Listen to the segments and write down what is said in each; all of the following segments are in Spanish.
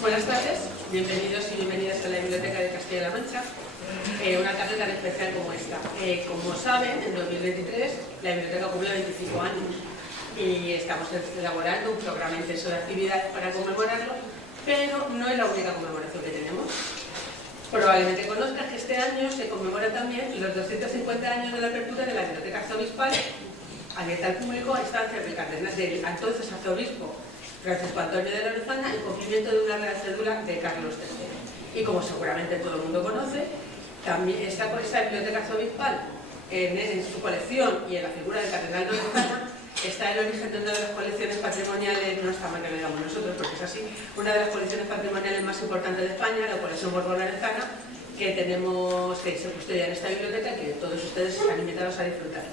Buenas tardes, bienvenidos y bienvenidas a la Biblioteca de Castilla-La Mancha, una tarde tan especial como esta. Como saben, en 2023 la biblioteca cumplió 25 años y estamos elaborando un programa intenso de actividades para conmemorarlo, pero no es la única conmemoración que tenemos. Probablemente conozcan que este año se conmemora también los 250 años de la apertura de la Biblioteca Arzobispal, abierta al público a instancias del entonces arzobispo Francisco Antonio de Lorenzana, en cumplimiento de una real cédula de Carlos III. Y como seguramente todo el mundo conoce, también esta biblioteca arzobispal, en su colección y en la figura del cardenal Lorenzana, está el origen de una de las colecciones patrimoniales, no está mal que lo digamos nosotros porque es así, una de las colecciones patrimoniales más importantes de España, la colección Borbón-Lorenzana, que tenemos, que se custodia en esta biblioteca y que todos ustedes están invitados a disfrutar.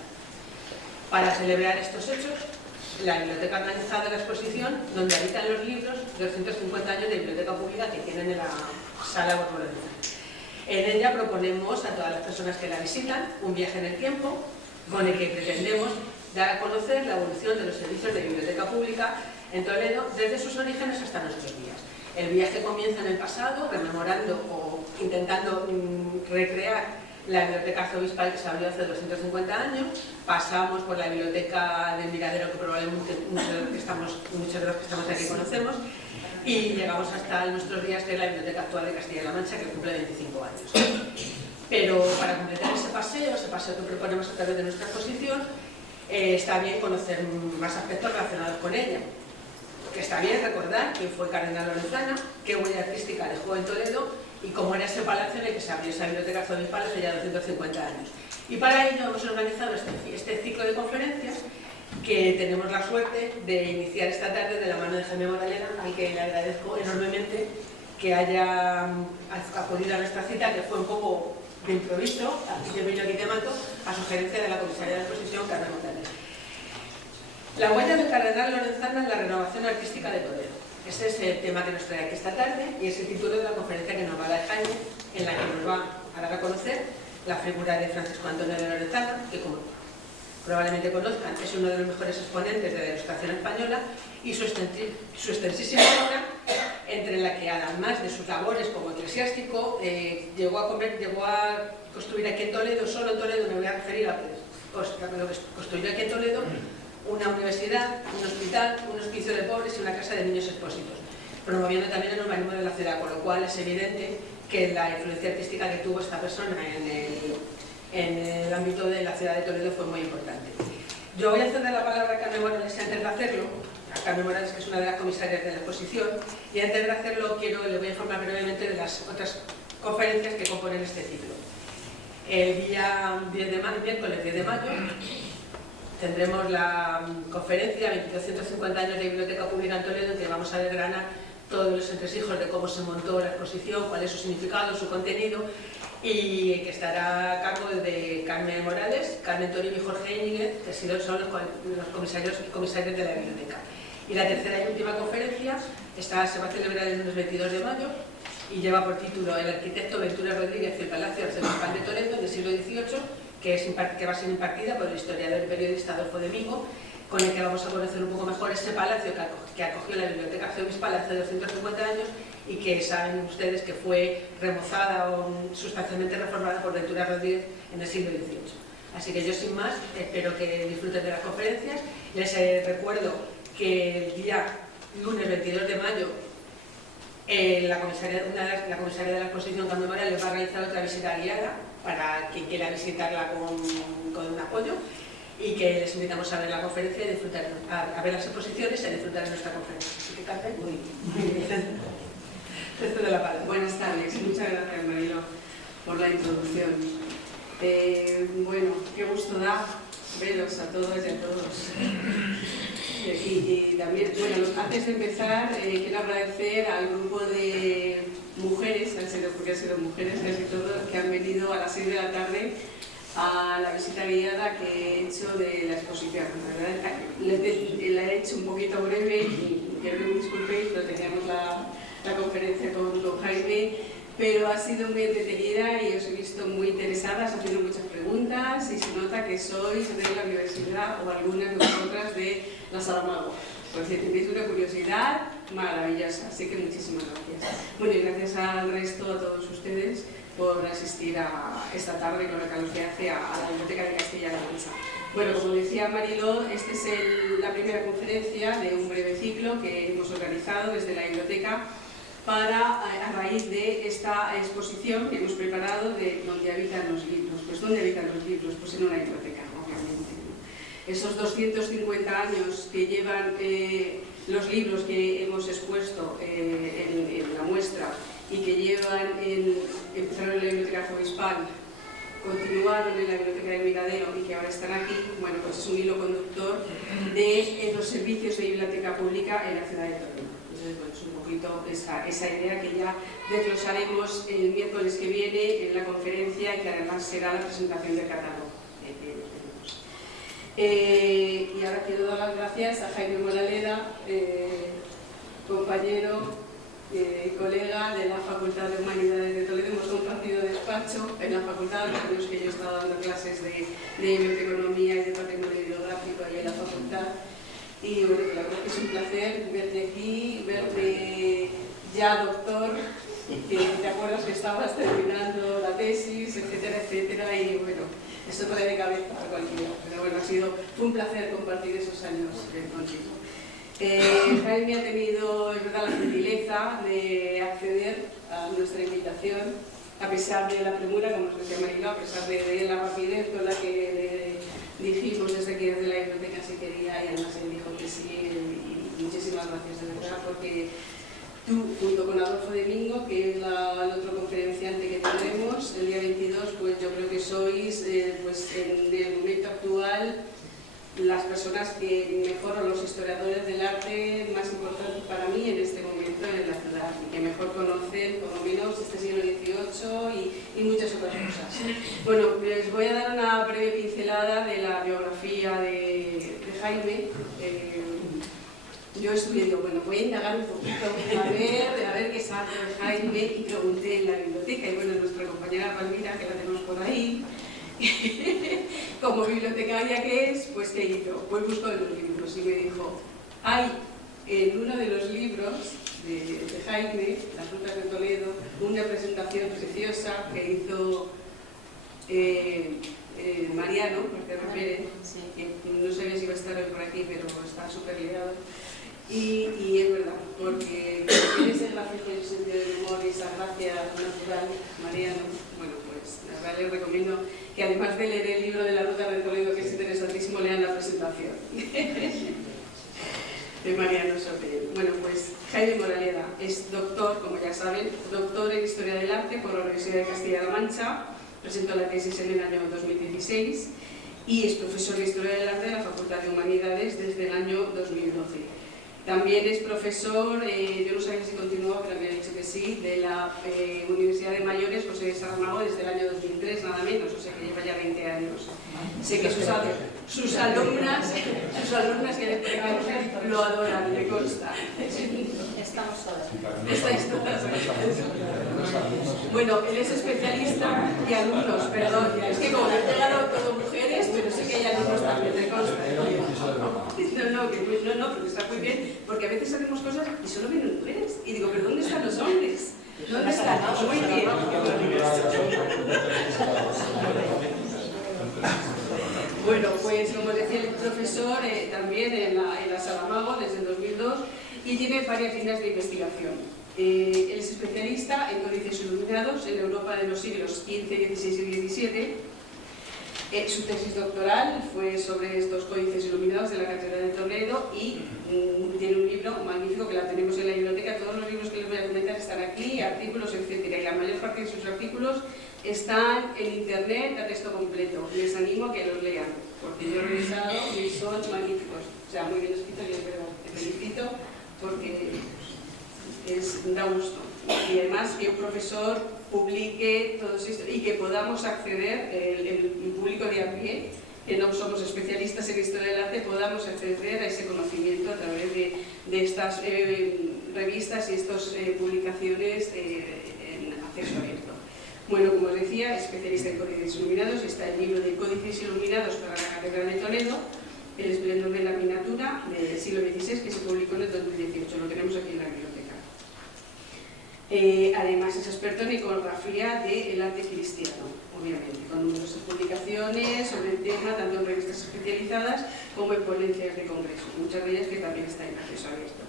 Para celebrar estos hechos, la biblioteca ha organizado la exposición donde habitan los libros 250 años de biblioteca pública que tienen en la sala Borbón-Lorenzana. En ella proponemos a todas las personas que la visitan un viaje en el tiempo con el que pretendemos dar a conocer la evolución de los servicios de biblioteca pública en Toledo desde sus orígenes hasta nuestros días. El viaje comienza en el pasado, rememorando o intentando recrear la biblioteca arzobispal que se abrió hace 250 años, pasamos por la biblioteca del Miradero, que probablemente muchos de los que estamos aquí conocemos, y llegamos hasta nuestros días, que es la biblioteca actual de Castilla-La Mancha, que cumple 25 años. Pero para completar ese paseo que proponemos a través de nuestra exposición, está bien conocer más aspectos relacionados con ella. Que está bien recordar quién fue el cardenal Lorenzana, qué huella artística dejó en Toledo y cómo era ese palacio en el que se abrió esa biblioteca arzobispal hace ya 250 años. Y para ello hemos organizado este ciclo de conferencias que tenemos la suerte de iniciar esta tarde de la mano de Jaime Moraleda, al que le agradezco enormemente que haya acudido a nuestra cita, que fue un poco de improviso, aquí te mato, a sugerencia de la comisaria de exposición, Carmen Moraleda. La huella del cardenal Lorenzana en la renovación artística de Toledo. Ese es el tema que nos trae aquí esta tarde y es el título de la conferencia que nos va a dar Jaime, en la que nos va a dar a conocer la figura de Francisco Antonio de Lorenzana, que como probablemente conozcan es uno de los mejores exponentes de la Ilustración española, y su extensísima obra, entre la que además de sus labores como eclesiástico, llegó a construir aquí en Toledo, solo en Toledo me voy a referir a lo que construyó aquí en Toledo, una universidad, un hospital, un hospicio de pobres y una casa de niños expósitos, promoviendo también el urbanismo de la ciudad, con lo cual es evidente que la influencia artística que tuvo esta persona en el ámbito de la ciudad de Toledo fue muy importante. Yo voy a ceder la palabra a Carmen Morales antes de hacerlo, a Carmen Morales, que es una de las comisarias de la exposición, y antes de hacerlo le voy a informar brevemente de las otras conferencias que componen este ciclo. El día 10 de mayo, miércoles 10 de mayo, tendremos la conferencia 250 años de Biblioteca Pública en Toledo, en que vamos a desgranar todos los entresijos de cómo se montó la exposición, cuál es su significado, su contenido, y que estará a cargo de Carmen Morales, Carmen Toribio y Jorge Íñiguez, que son los comisarios y comisarias de la biblioteca. Y la tercera y última conferencia se va a celebrar el lunes 22 de mayo y lleva por título El arquitecto Ventura Rodríguez y el Palacio Arzobispal de Toledo del siglo XVIII, que va a ser impartida por el historiador y periodista Adolfo de Mingo, con el que vamos a conocer un poco mejor ese palacio que acogió la Biblioteca Arzobispal hace 250 años y que saben ustedes que fue remozada o sustancialmente reformada por Ventura Rodríguez en el siglo XVIII. Así que yo, sin más, espero que disfruten de las conferencias. Les recuerdo que el día lunes 22 de mayo la comisaria de la exposición, Carmen Morales, les va a realizar otra visita guiada para quien quiera visitarla con un apoyo, y que les invitamos a ver la conferencia y disfrutar, a ver las exposiciones y a disfrutar de nuestra conferencia. Así que, Carmen, muy bien. Esto de la palabra. Buenas tardes, muchas gracias, Marilo, por la introducción. Bueno, qué gusto da veros a todos y a todos. Y también, bueno, antes de empezar, quiero agradecer al grupo de mujeres, porque han sido mujeres casi todos, que han venido a las 6 de la tarde a la visita guiada que he hecho de la exposición. La verdad, la he hecho un poquito breve y quiero que me disculpéis, pero teníamos la conferencia con Jaime, pero ha sido muy entretenida y os he visto muy interesadas, haciendo muchas preguntas, y se nota que sois de la universidad o algunas de vosotras de la Sala Mago. Pues si tenéis una curiosidad, maravillosa, así que muchísimas gracias. Bueno, y gracias al resto, a todos ustedes, por asistir a esta tarde con la que se hace a la Biblioteca de Castilla-La Mancha. Bueno, como decía Mariló, esta es la primera conferencia de un breve ciclo que hemos organizado desde la biblioteca para, a raíz de esta exposición que hemos preparado de ¿dónde habitan los libros? Pues ¿dónde habitan los libros? Pues en una biblioteca, obviamente, ¿no? Esos 250 años que llevan los libros que hemos expuesto en la muestra y que empezaron en la Biblioteca Arzobispal, continuaron en la Biblioteca del Miradero y que ahora están aquí, bueno, pues es un hilo conductor de los servicios de biblioteca pública en la ciudad de Toledo. Entonces, bueno, es un poquito esa idea que ya desglosaremos el miércoles que viene en la conferencia y que además será la presentación del catálogo que tenemos. Y ahora quiero dar las gracias a Jaime Moraleda, compañero, colega de la Facultad de Humanidades de Toledo. Hemos compartido despacho en la facultad, los años que yo he estado dando clases de biblioteconomía y de patrimonio bibliográfico ahí en la facultad. Y bueno, la verdad que es un placer verte aquí, verte ya doctor, que te acuerdas que estabas terminando la tesis, etcétera, etcétera, y bueno, esto trae de cabeza a cualquiera. Pero bueno, fue un placer compartir esos años contigo. Jaime ha tenido, es verdad, la gentileza de acceder a nuestra invitación, a pesar de la premura, como nos decía Mariló, a pesar de la rapidez con la que le dijimos desde aquí, desde la biblioteca, si quería, y además él dijo que sí, y muchísimas gracias de verdad, porque tú, junto con Adolfo Domingo, que es el otro conferenciante que tendremos, el día 22, pues yo creo que sois, pues en el momento actual, las personas que mejor, o los historiadores del arte más importantes para mí en este momento en la ciudad, y que mejor conocen, por lo menos, este siglo XVIII y muchas otras cosas. Bueno, les voy a dar una breve pincelada de la biografía de Jaime. Yo estuve, digo, bueno, voy a indagar un poquito, a ver qué sabe Jaime, y pregunté en la biblioteca, y bueno, nuestra compañera Palmira, que la tenemos por ahí, como bibliotecaria que es, pues ¿qué hizo? Pues buscó en los libros y me dijo, hay en uno de los libros de Jaime, Las Rutas de Toledo, una presentación preciosa que hizo Mariano, Pérez, que no sabía si iba a estar hoy por aquí, pero está súper liado. Y es verdad, porque tiene ese gráfico y el sentido del humor y esa gracia natural, Mariano, bueno, pues la verdad les recomiendo que además de leer el libro de la Ruta de Toledo, que es interesantísimo, lean la presentación de Mariano Soter. Bueno, pues Jaime Moraleda es doctor, como ya saben, doctor en Historia del Arte por la Universidad de Castilla-La Mancha, presentó la tesis en el año 2016 y es profesor de Historia del Arte de la Facultad de Humanidades desde el año 2012. También es profesor, yo no sabía si continúa, pero me ha dicho que sí, de la Universidad de Mayores, José de Saramago, desde el año 2003, nada menos, o sea que lleva ya 20 años. Sé que sus alumnas que después lo adoran, me consta. Estamos solas. Estáis todas. Bueno, él es especialista y alumnos, perdón, es que como me he pegado todo mujeres, pero sé que hay alumnos también, me consta. No, porque está muy bien, porque a veces hacemos cosas y solo vienen mujeres. Y digo, ¿pero dónde están los hombres? ¿Dónde están? Muy bien. Bueno, pues como decía el profesor, también en la Saramago desde el 2002, y tiene varias líneas de investigación. Él es especialista en códices iluminados en Europa de los siglos XV, XVI y XVII. Su tesis doctoral fue sobre estos códices iluminados de la Catedral de Toledo y tiene un libro magnífico que la tenemos en la biblioteca. Todos los libros que les voy a comentar están aquí, artículos, etc. Y la mayor parte de sus artículos están en internet a texto completo. Les animo a que los lean, porque yo he revisado y son magníficos. O sea, muy bien escritos, yo creo. Te felicito porque da gusto. Y además que un profesor publique todo esto y que podamos acceder, el público de a pie, que no somos especialistas en historia del arte, podamos acceder a ese conocimiento a través de estas revistas y estas publicaciones en acceso abierto. Bueno, como os decía, especialista en códices iluminados, está el libro de Códices Iluminados para la Catedral de Toledo, El esplendor de la miniatura del siglo XVI, que se publicó en el 2018, lo tenemos aquí en la biblioteca. Además es experto en iconografía del arte cristiano, obviamente, con numerosas publicaciones sobre el tema, tanto en revistas especializadas como en ponencias de congreso, muchas de ellas que también están en acceso abierto.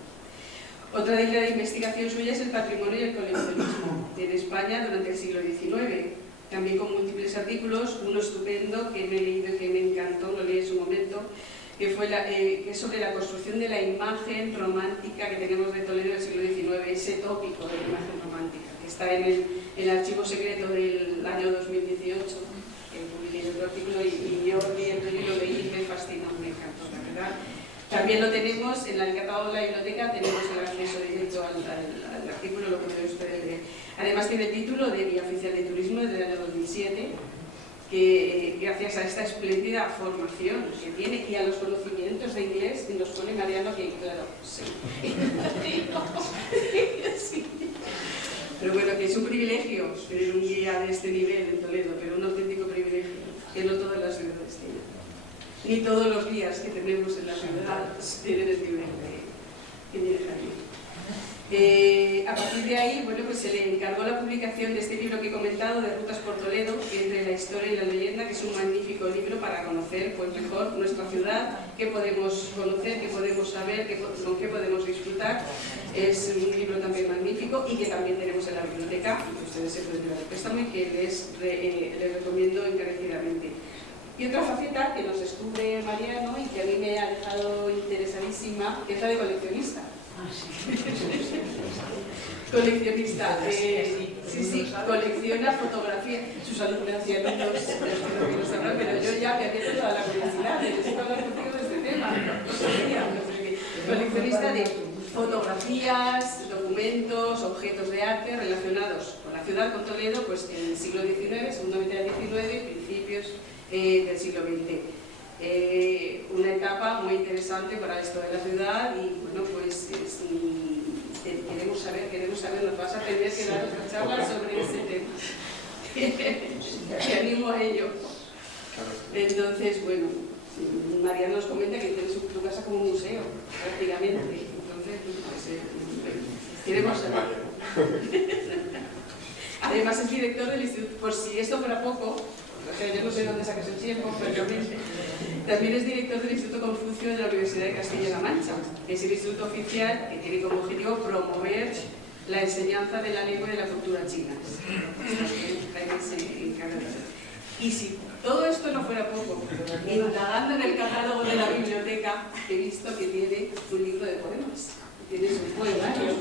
Otra línea de investigación suya es el patrimonio y el coleccionismo en España durante el siglo XIX, también con múltiples artículos, uno estupendo que me he leído y que me encantó, lo leí en su momento, que es sobre la construcción de la imagen romántica que tenemos de Toledo del siglo XIX, ese tópico de la imagen romántica, que está en el archivo secreto del año 2018, que publiqué otro artículo y yo lo leí y me fascinó, me encantó, la verdad. También lo tenemos en el catálogo de la biblioteca, tenemos el acceso directo al artículo, lo pueden ustedes leer. Además tiene el título de Guía Oficial de Turismo desde el año 2007, que gracias a esta espléndida formación que tiene y a los conocimientos de inglés nos pone Mariano que, claro, sí. Sí. Pero bueno, que es un privilegio tener un guía de este nivel en Toledo, pero un auténtico privilegio, que no todas las ciudades tienen. Ni todos los guías que tenemos en la ciudad tienen el nivel que tiene Jaime. A partir de ahí, bueno, pues se le encargó la publicación de este libro que he comentado, de Rutas por Toledo, que entre la historia y la leyenda, que es un magnífico libro para conocer pues, mejor nuestra ciudad, qué podemos conocer, qué podemos saber, con qué podemos disfrutar. Es un libro también magnífico y que también tenemos en la biblioteca, y que ustedes se pueden llevar el préstamo y que les recomiendo encarecidamente. Y otra faceta que nos descubre Mariano y que a mí me ha dejado interesadísima, que es la de coleccionista. Coleccionista, sí, colecciona fotografía. Sus alumnos y alumnos no sabrán, pero yo ya me abierto toda la curiosidad, necesito hablar contigo de este tema. Coleccionista de fotografías, documentos, objetos de arte relacionados con la ciudad, con Toledo, pues en el siglo XIX, segunda mitad del XIX, principios del siglo XX. Una etapa muy interesante para la historia de la ciudad y bueno, pues queremos saber, nos vas a tener que dar otra charla sobre ese tema. Te animo a ello. Entonces, bueno, Mariano nos comenta que tiene tu casa como un museo, prácticamente. Entonces, pues, queremos saber. Además es director del instituto, por si esto fuera poco, o sea, yo no sé dónde sacas el tiempo, pero también es director del Instituto Confucio de la Universidad de Castilla-La Mancha, que es el instituto oficial que tiene como objetivo promover la enseñanza de la lengua y de la cultura chinas. Y si todo esto no fuera poco, indagando en el catálogo de la biblioteca, he visto que tiene un libro de poemas. Tienes un poemario.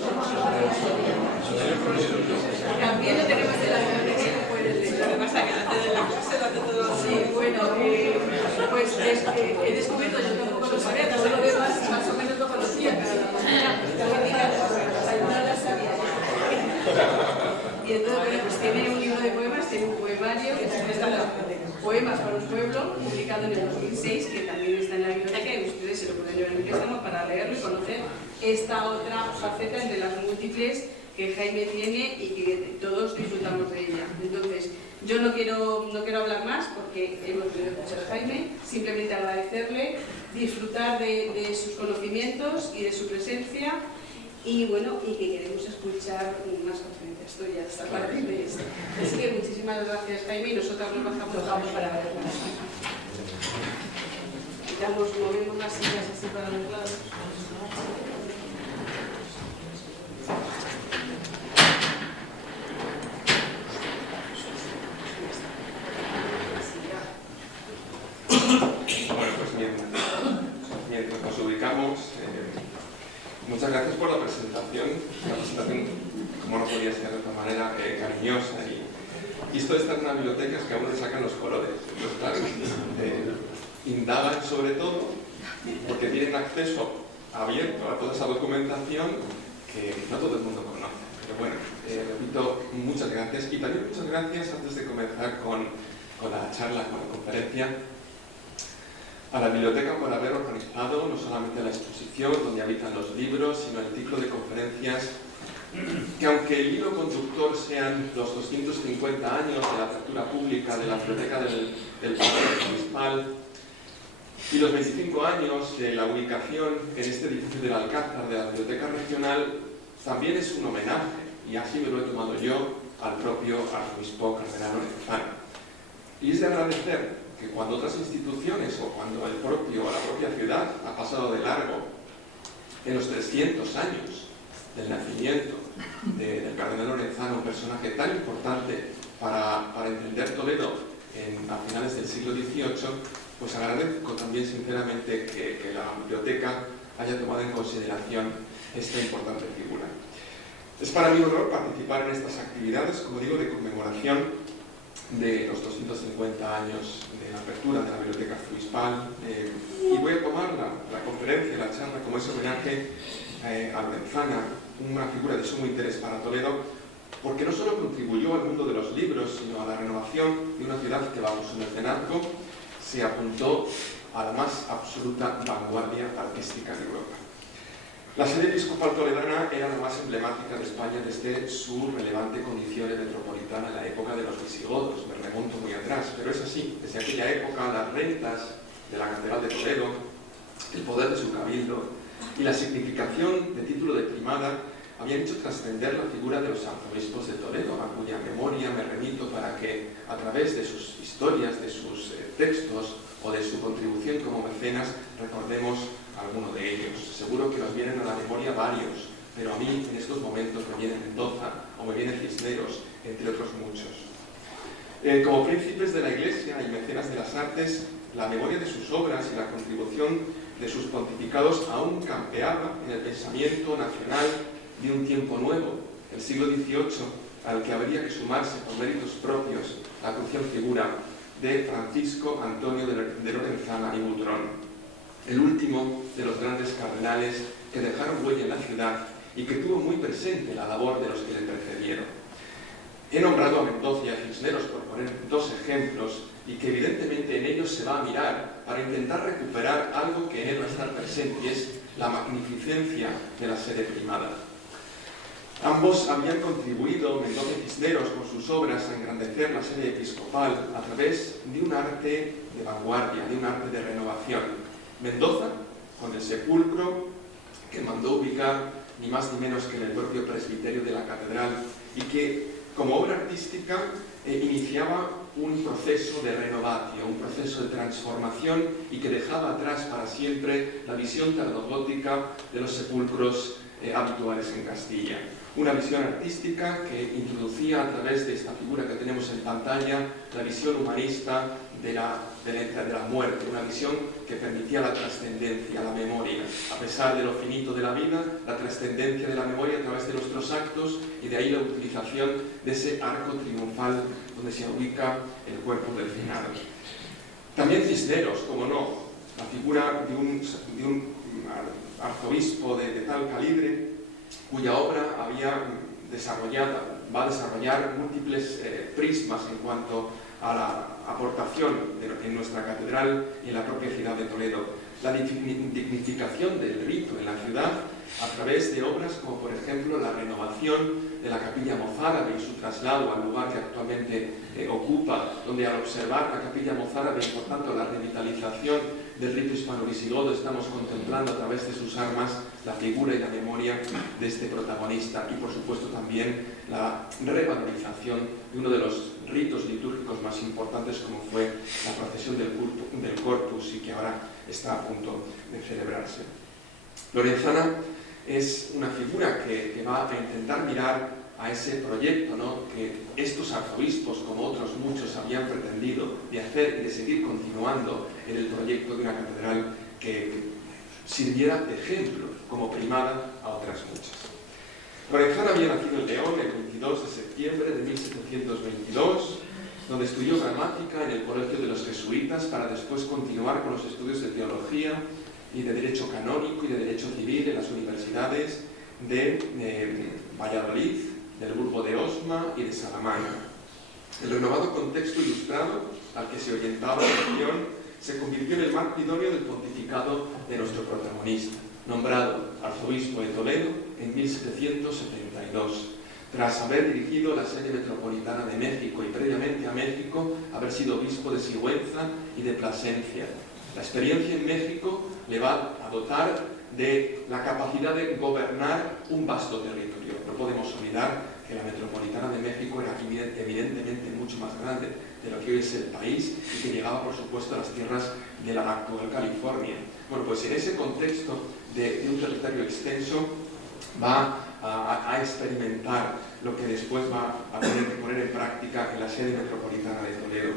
También lo tenemos en la biblioteca, lo puedes leer. Lo que pasa es que antes de la clase lo hace todo. Sí, bueno, pues he descubierto, yo tampoco lo sabía, todo lo demás más o menos lo conocía, pero la mañana no la sabía. Y entonces, bueno, pues tiene un libro de poemas, tiene un poemario, que siempre están los poemas para un pueblo, publicado en el 2006, que también está en la biblioteca y ustedes se lo pueden llevar en préstamo para leerlo y conocer esta otra faceta entre las múltiples que Jaime tiene y que todos disfrutamos de ella. Entonces, yo no quiero hablar más porque hemos podido escuchar a Jaime, simplemente agradecerle, disfrutar de sus conocimientos y de su presencia y bueno, y que queremos escuchar más conferencias tuyas a partir de esto. Así que muchísimas gracias, Jaime, y nosotros nos bajamos para verla. Movemos las sillas así para los lados. Bueno, pues mientras nos ubicamos, muchas gracias por la presentación, una presentación, como no podía ser de otra manera, cariñosa y esto de estar en una biblioteca es que a uno le sacan los colores. Entonces, claro, indagan sobre todo porque tienen acceso abierto a toda esa documentación que no todo el mundo conoce. Pero bueno, repito, muchas gracias y también muchas gracias antes de comenzar con la charla, con la conferencia, a la biblioteca por haber organizado no solamente la exposición donde habitan los libros, sino el ciclo de conferencias que, aunque el hilo conductor sean los 250 años de la apertura pública de la biblioteca del Palacio Municipal, Y los 25 años de la ubicación en este edificio del Alcázar de la Biblioteca Regional también es un homenaje, y así me lo he tomado yo, al propio arzobispo cardenal Lorenzana. Y es de agradecer que cuando otras instituciones o cuando la propia ciudad ha pasado de largo en los 300 años del nacimiento del cardenal Lorenzana, un personaje tan importante para entender Toledo a finales del siglo XVIII, pues agradezco también sinceramente que la biblioteca haya tomado en consideración esta importante figura. Es para mí un honor participar en estas actividades, como digo, de conmemoración de los 250 años de la apertura de la Biblioteca Arzobispal, y voy a tomar la conferencia, la charla, como ese homenaje a Lorenzana, una figura de sumo interés para Toledo, porque no solo contribuyó al mundo de los libros, sino a la renovación de una ciudad que bajo su mecenazgo se apuntó a la más absoluta vanguardia artística de Europa. La sede episcopal toledana era la más emblemática de España desde su relevante condición metropolitana en la época de los visigodos. Me remonto muy atrás, pero es así. Desde aquella época, las rentas de la Catedral de Toledo, el poder de su cabildo y la significación de título de primada habían hecho trascender la figura de los arzobispos de Toledo, a cuya memoria me remito para que, a través de sus historias, de sus textos o de su contribución como mecenas, recordemos alguno de ellos. Seguro que nos vienen a la memoria varios, pero a mí en estos momentos me viene Mendoza o me viene Cisneros, entre otros muchos. Como príncipes de la Iglesia y mecenas de las artes, la memoria de sus obras y la contribución de sus pontificados aún campeaba en el pensamiento nacional de un tiempo nuevo, el siglo XVIII, al que habría que sumarse por méritos propios la crucial figura de Francisco Antonio de Lorenzana y Butrón, el último de los grandes cardenales que dejaron huella en la ciudad y que tuvo muy presente la labor de los que le precedieron. He nombrado a Mendoza y a Cisneros por poner dos ejemplos y que evidentemente en ellos se va a mirar para intentar recuperar algo que en él va a estar presente, y es la magnificencia de la sede primada. Ambos habían contribuido, Mendoza y Cisneros, con sus obras a engrandecer la sede episcopal a través de un arte de vanguardia, de un arte de renovación. Mendoza, con el sepulcro que mandó ubicar ni más ni menos que en el propio presbiterio de la catedral, y que, como obra artística, iniciaba un proceso de renovatio, un proceso de transformación, y que dejaba atrás para siempre la visión tardogótica de los sepulcros habituales en Castilla. Una visión artística que introducía a través de esta figura que tenemos en pantalla la visión humanista de la muerte, una visión que permitía la trascendencia, la memoria, a pesar de lo finito de la vida, la trascendencia de la memoria a través de nuestros actos, y de ahí la utilización de ese arco triunfal donde se ubica el cuerpo del finado. También Cisneros, como no, la figura de un arzobispo de tal calibre, cuya obra va a desarrollar múltiples prismas en cuanto a la aportación en nuestra catedral y en la propia ciudad de Toledo. La dignificación del rito en la ciudad a través de obras como, por ejemplo, la renovación de la capilla mozárabe y su traslado al lugar que actualmente ocupa, donde al observar la capilla mozárabe y por tanto la revitalización del rito hispano-visigodo estamos contemplando a través de sus armas la figura y la memoria de este protagonista, y por supuesto también la revalorización de uno de los ritos litúrgicos más importantes, como fue la procesión del Corpus, y que ahora está a punto de celebrarse. Lorenzana es una figura que va a intentar mirar a ese proyecto, ¿no?, que estos arzobispos, como otros muchos, habían pretendido de hacer y de seguir continuando en el proyecto de una catedral que sirviera de ejemplo como primada a otras muchas. Lorenzana había nacido en León el 22 de septiembre de 1722, donde estudió gramática en el Colegio de los Jesuitas para después continuar con los estudios de teología y de Derecho Canónico y de Derecho Civil en las universidades de Valladolid, del Burgo de Osma y de Salamanca. El renovado contexto ilustrado al que se orientaba la región se convirtió en el marco idóneo del pontificado de nuestro protagonista, nombrado arzobispo de Toledo en 1772, tras haber dirigido la sede metropolitana de México y previamente a México haber sido obispo de Sigüenza y de Plasencia. La experiencia en México le va a dotar de la capacidad de gobernar un vasto territorio. No podemos olvidar que la metropolitana de México era evidentemente mucho más grande de lo que hoy es el país y que llegaba, por supuesto, a las tierras de la actual California. Bueno, pues en ese contexto de un territorio extenso va a experimentar lo que después va a tener que poner en práctica en la sede metropolitana de Toledo.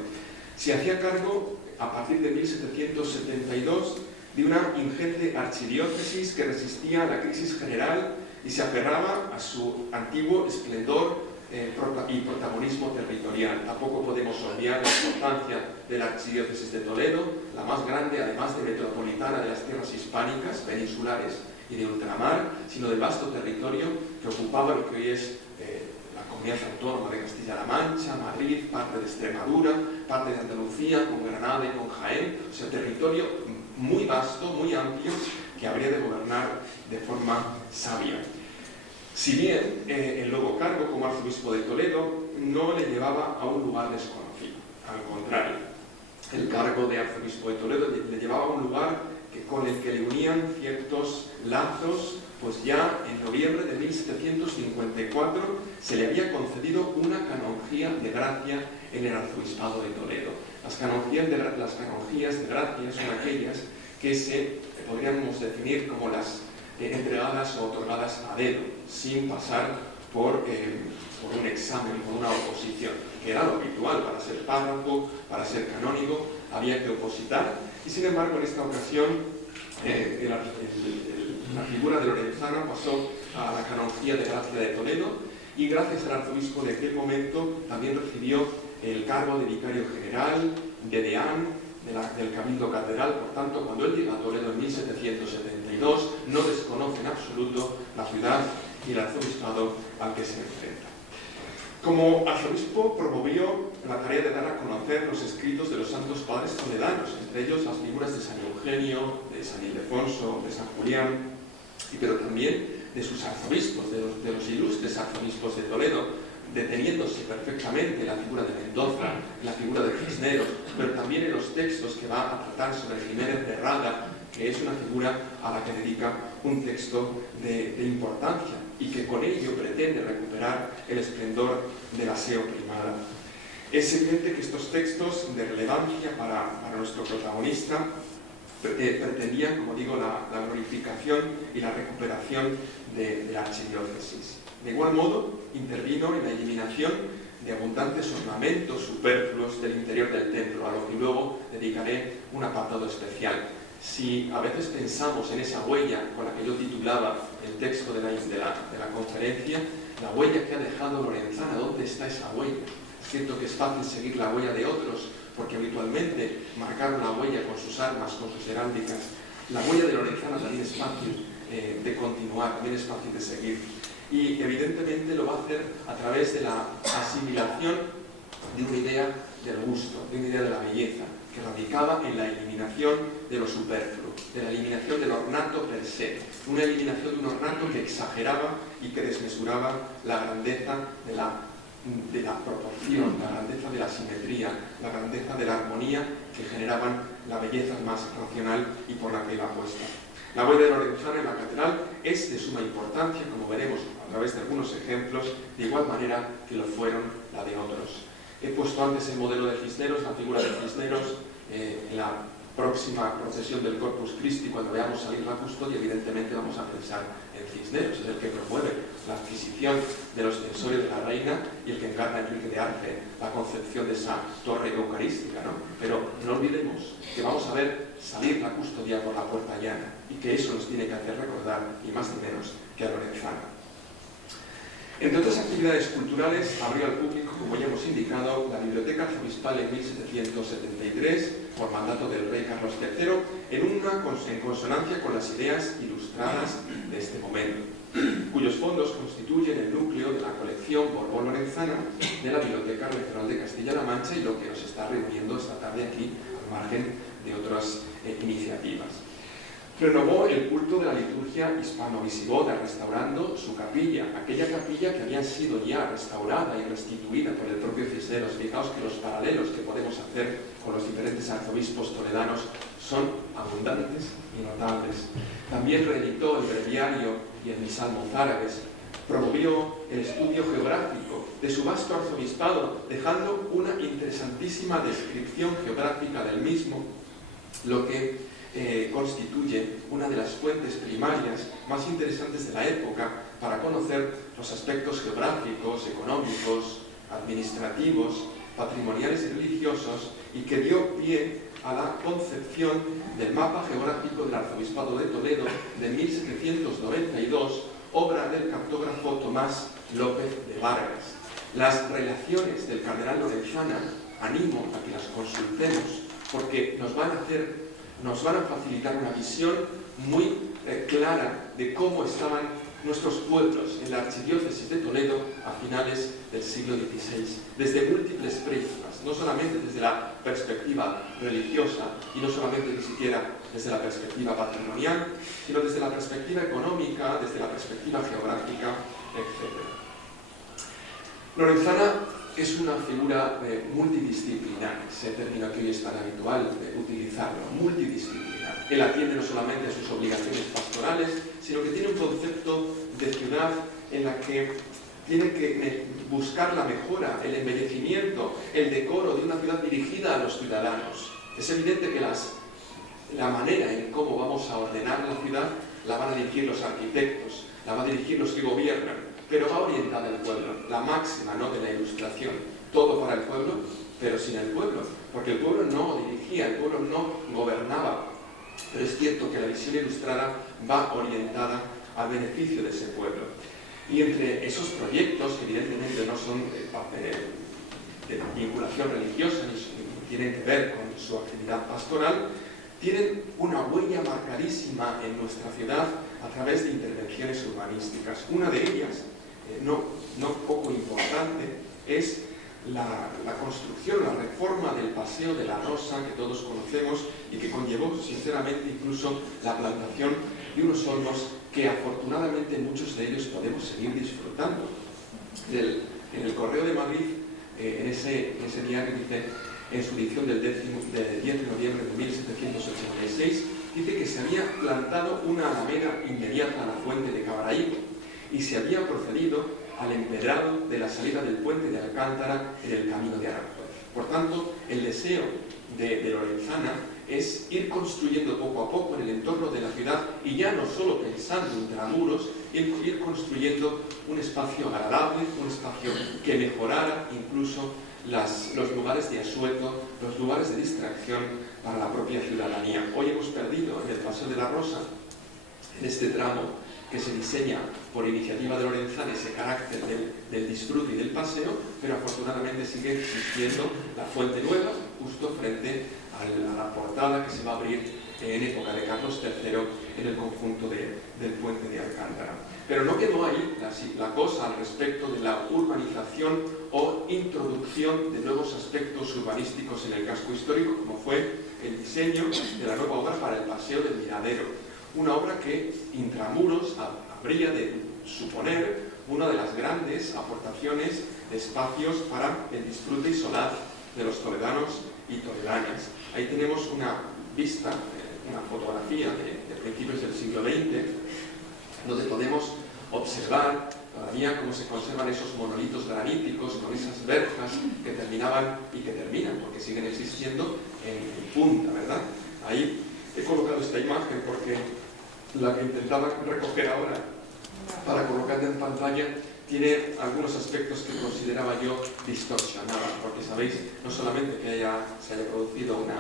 Se hacía cargo, a partir de 1772, de una ingente archidiócesis que resistía a la crisis general y se aferraba a su antiguo esplendor y protagonismo territorial. Tampoco podemos olvidar la importancia de la archidiócesis de Toledo, la más grande, además de metropolitana, de las tierras hispánicas, peninsulares y de ultramar, sino del vasto territorio que ocupaba lo que hoy es la comunidad autónoma de Castilla-La Mancha, Madrid, parte de Extremadura, parte de Andalucía, con Granada y con Jaén. O sea, territorio muy vasto, muy amplio, que habría de gobernar de forma sabia. Si bien el nuevo cargo como arzobispo de Toledo no le llevaba a un lugar desconocido, al contrario, el cargo de arzobispo de Toledo le llevaba a un lugar con el que le unían ciertos lazos, pues ya en noviembre de 1754 se le había concedido una canonjía de gracia en el arzobispado de Toledo. Las canonjías de gracia son aquellas que podríamos definir como las entregadas o otorgadas a dedo, sin pasar por un examen, por una oposición, que era lo habitual para ser párroco, para ser canónigo, había que opositar. Y sin embargo, en esta ocasión, la figura de Lorenzana pasó a la canonjía de gracia de Toledo y gracias al arzobispo de aquel momento también recibió el cargo de vicario general, de deán, del Cabildo Catedral. Por tanto, cuando él llega a Toledo en 1772, no desconoce en absoluto la ciudad y el arzobispado al que se enfrenta. Como arzobispo promovió la tarea de dar a conocer los escritos de los santos padres toledanos, entre ellos las figuras de San Eugenio, de San Ildefonso, de San Julián, pero también de sus arzobispos, de los ilustres arzobispos de Toledo, deteniéndose perfectamente en la figura de Mendoza, en la figura de Cisneros, pero también en los textos que va a tratar sobre Jiménez de Rada, que es una figura a la que dedica un texto de importancia y que con ello pretende recuperar el esplendor de la SEO primada. Es evidente que estos textos de relevancia para nuestro protagonista pretendían, como digo, la glorificación y la recuperación de la archidiócesis. De igual modo, intervino en la eliminación de abundantes ornamentos superfluos del interior del templo, a lo que luego dedicaré un apartado especial. Si a veces pensamos en esa huella con la que yo titulaba el texto de la conferencia, la huella que ha dejado Lorenzana, ¿dónde está esa huella? Es cierto que es fácil seguir la huella de otros, porque habitualmente marcaron la huella con sus armas, con sus heráldicas. La huella de Lorenzana también es fácil de continuar, también es fácil de seguir. Y evidentemente lo va a hacer a través de la asimilación de una idea del gusto, de una idea de la belleza, que radicaba en la eliminación de lo superfluo, de la eliminación del ornato per se, una eliminación de un ornato que exageraba y que desmesuraba la grandeza de la proporción, la grandeza de la simetría, la grandeza de la armonía que generaban la belleza más racional y por la que iba puesta. La huella de Lorenzana en la catedral es de suma importancia, como veremos a través de algunos ejemplos, de igual manera que lo fueron la de otros. He puesto antes el modelo de Cisneros, la figura de Cisneros, en la próxima procesión del Corpus Christi, cuando veamos salir la custodia, evidentemente vamos a pensar en Cisneros, es el que promueve la adquisición de los censorios de la reina y el que encarna Enrique de Arce la concepción de esa torre eucarística, ¿no? Pero no olvidemos que vamos a ver salir la custodia por la puerta llana y que eso nos tiene que hacer recordar, ni más ni menos, que a Lorenzana. Entre otras actividades culturales, abrió al público, como ya hemos indicado, la Biblioteca Arzobispal en 1773, por mandato del rey Carlos III, en consonancia con las ideas ilustradas de este momento, cuyos fondos constituyen el núcleo de la colección Borbón-Lorenzana de la Biblioteca Regional de Castilla-La Mancha y lo que nos está reuniendo esta tarde aquí, al margen de otras iniciativas. Renovó el culto de la liturgia hispano-visigoda, restaurando su capilla, aquella capilla que había sido ya restaurada y restituida por el propio Cisneros. Fijaos que los paralelos que podemos hacer con los diferentes arzobispos toledanos son abundantes y notables. También reeditó el breviario y el misal mozárabes. Promovió el estudio geográfico de su vasto arzobispado, dejando una interesantísima descripción geográfica del mismo, lo que constituye una de las fuentes primarias más interesantes de la época para conocer los aspectos geográficos, económicos, administrativos, patrimoniales y religiosos, y que dio pie a la concepción del mapa geográfico del Arzobispado de Toledo de 1792, obra del cartógrafo Tomás López de Vargas. Las relaciones del cardenal Lorenzana animo a que las consultemos porque nos van a facilitar una visión muy clara de cómo estaban nuestros pueblos en la archidiócesis de Toledo a finales del siglo XVI, desde múltiples prismas, no solamente desde la perspectiva religiosa y no solamente ni siquiera desde la perspectiva patrimonial, sino desde la perspectiva económica, desde la perspectiva geográfica, etc. Lorenzana es una figura multidisciplinar, ese término que hoy es tan habitual utilizarlo, multidisciplinar. Él atiende no solamente a sus obligaciones pastorales, sino que tiene un concepto de ciudad en la que tiene que buscar la mejora, el embellecimiento, el decoro de una ciudad dirigida a los ciudadanos. Es evidente que la manera en cómo vamos a ordenar la ciudad la van a dirigir los arquitectos, la van a dirigir los que gobiernan, pero va orientada al pueblo, la máxima, ¿no?, de la Ilustración. Todo para el pueblo, pero sin el pueblo, porque el pueblo no dirigía, el pueblo no gobernaba. Pero es cierto que la visión ilustrada va orientada al beneficio de ese pueblo. Y entre esos proyectos, que evidentemente no son de vinculación religiosa ni tienen que ver con su actividad pastoral, tienen una huella marcadísima en nuestra ciudad a través de intervenciones urbanísticas. Una de ellas, no poco importante, es la construcción, la reforma del Paseo de la Rosa que todos conocemos y que conllevó sinceramente incluso la plantación de unos olmos que afortunadamente muchos de ellos podemos seguir disfrutando. En el Correo de Madrid, en ese diario, dice, en su edición del 10 de noviembre de 1786, dice que se había plantado una alameda inmediata a la fuente de Cabaraíbo y se había procedido al empedrado de la salida del puente de Alcántara en el camino de Aranjuez. Por tanto, el deseo de Lorenzana es ir construyendo poco a poco en el entorno de la ciudad y ya no solo pensando intramuros, ir construyendo un espacio agradable, un espacio que mejorara incluso los lugares de asueto, los lugares de distracción para la propia ciudadanía. Hoy hemos perdido en el Paseo de la Rosa, en este tramo que se diseña por iniciativa de Lorenzana, ese carácter del disfrute y del paseo, pero afortunadamente sigue existiendo la Fuente Nueva, justo frente a la portada que se va a abrir en época de Carlos III en el conjunto del puente de Alcántara. Pero no quedó ahí la cosa al respecto de la urbanización o introducción de nuevos aspectos urbanísticos en el casco histórico, como fue el diseño de la nueva obra para el Paseo del Miradero. Una obra que intramuros habría de suponer una de las grandes aportaciones de espacios para el disfrute y solaz de los toledanos y toledanas. Ahí tenemos una vista, una fotografía de principios del siglo XX, donde podemos observar todavía cómo se conservan esos monolitos graníticos con esas verjas que terminaban y que terminan, porque siguen existiendo en punta, ¿verdad? Ahí he colocado esta imagen porque la que intentaba recoger ahora para colocarla en pantalla tiene algunos aspectos que consideraba yo distorsionados, porque sabéis, no solamente que se haya producido una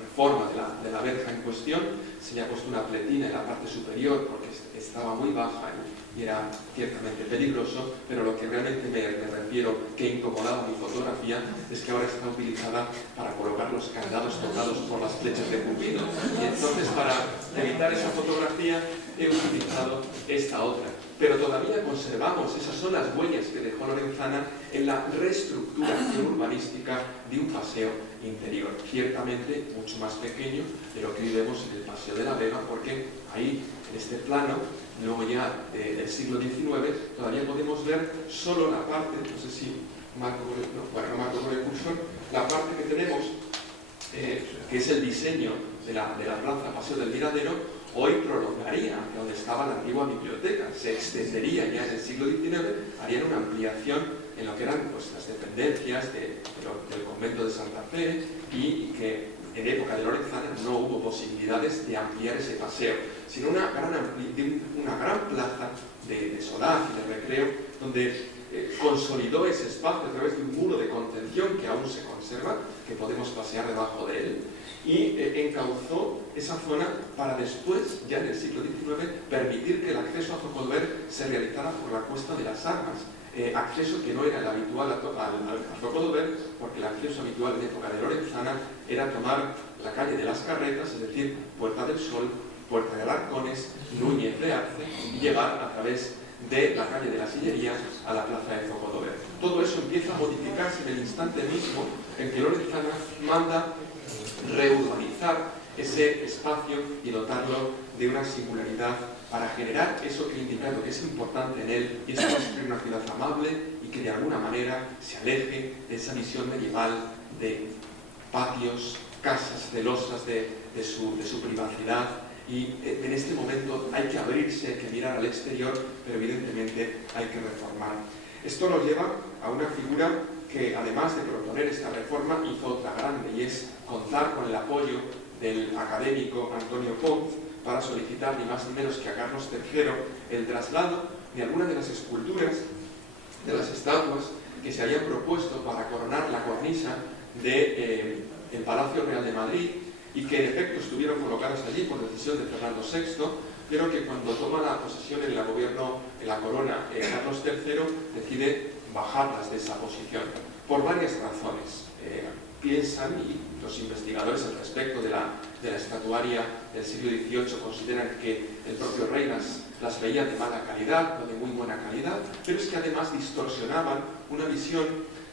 reforma de la verja en cuestión, se le ha puesto una pletina en la parte superior porque estaba muy baja y era ciertamente peligroso, pero lo que realmente me refiero que incomodaba mi fotografía es que ahora está utilizada para colocar los candados tocados por las flechas de Cupido. Y entonces, para evitar esa fotografía, he utilizado esta otra, pero todavía conservamos, esas son las huellas que dejó Lorenzana en la reestructuración urbanística de un paseo interior, ciertamente mucho más pequeño de lo que hoy vemos en el Paseo de la Vega, porque ahí, en este plano, luego ya del siglo XIX, todavía podemos ver solo la parte, no sé si marco con el cursor, la parte que tenemos, que es el diseño de la plaza Paseo del Miradero, hoy prolongaría hacia donde estaba la antigua biblioteca, se extendería ya en el siglo XIX, harían una ampliación en lo que eran pues, las dependencias del convento de Santa Fe y que en época de Lorenzana no hubo posibilidades de ampliar ese paseo, sino una gran plaza de solaz y de recreo donde consolidó ese espacio a través de un muro de contención que aún se conserva, que podemos pasear debajo de él, y encauzó esa zona para después, ya en el siglo XIX, permitir que el acceso a Zocodover se realizara por la Cuesta de las Armas, acceso que no era el habitual a Zocodover, porque el acceso habitual en época de Lorenzana era tomar la calle de las Carretas, es decir, Puerta del Sol, Puerta de Alarcones, Núñez de Arce, y llegar a través de la calle de la Sillería a la plaza de Zocodover. Todo eso empieza a modificarse en el instante mismo en que Lorenzana manda reurbanizar ese espacio y dotarlo de una singularidad para generar eso que he indicado que es importante en él, y es construir una ciudad amable y que de alguna manera se aleje de esa visión medieval de patios, casas celosas de su privacidad. Y en este momento hay que abrirse, hay que mirar al exterior, pero evidentemente hay que reformar. Esto nos lleva a una figura que, además de proponer esta reforma, hizo otra grande, y es contar con el apoyo del académico Antonio Pons para solicitar ni más ni menos que a Carlos III el traslado de algunas de las esculturas, de las estatuas que se habían propuesto para coronar la cornisa del Palacio Real de Madrid, y que en efecto estuvieron colocados allí por decisión de Fernando VI, pero que cuando toma la posesión en el gobierno, en la corona, Carlos III decide bajarlas de esa posición, por varias razones. Piensan, y los investigadores al respecto de la estatuaria del siglo XVIII consideran que el propio rey las veía de mala calidad, no de muy buena calidad, pero es que además distorsionaban una visión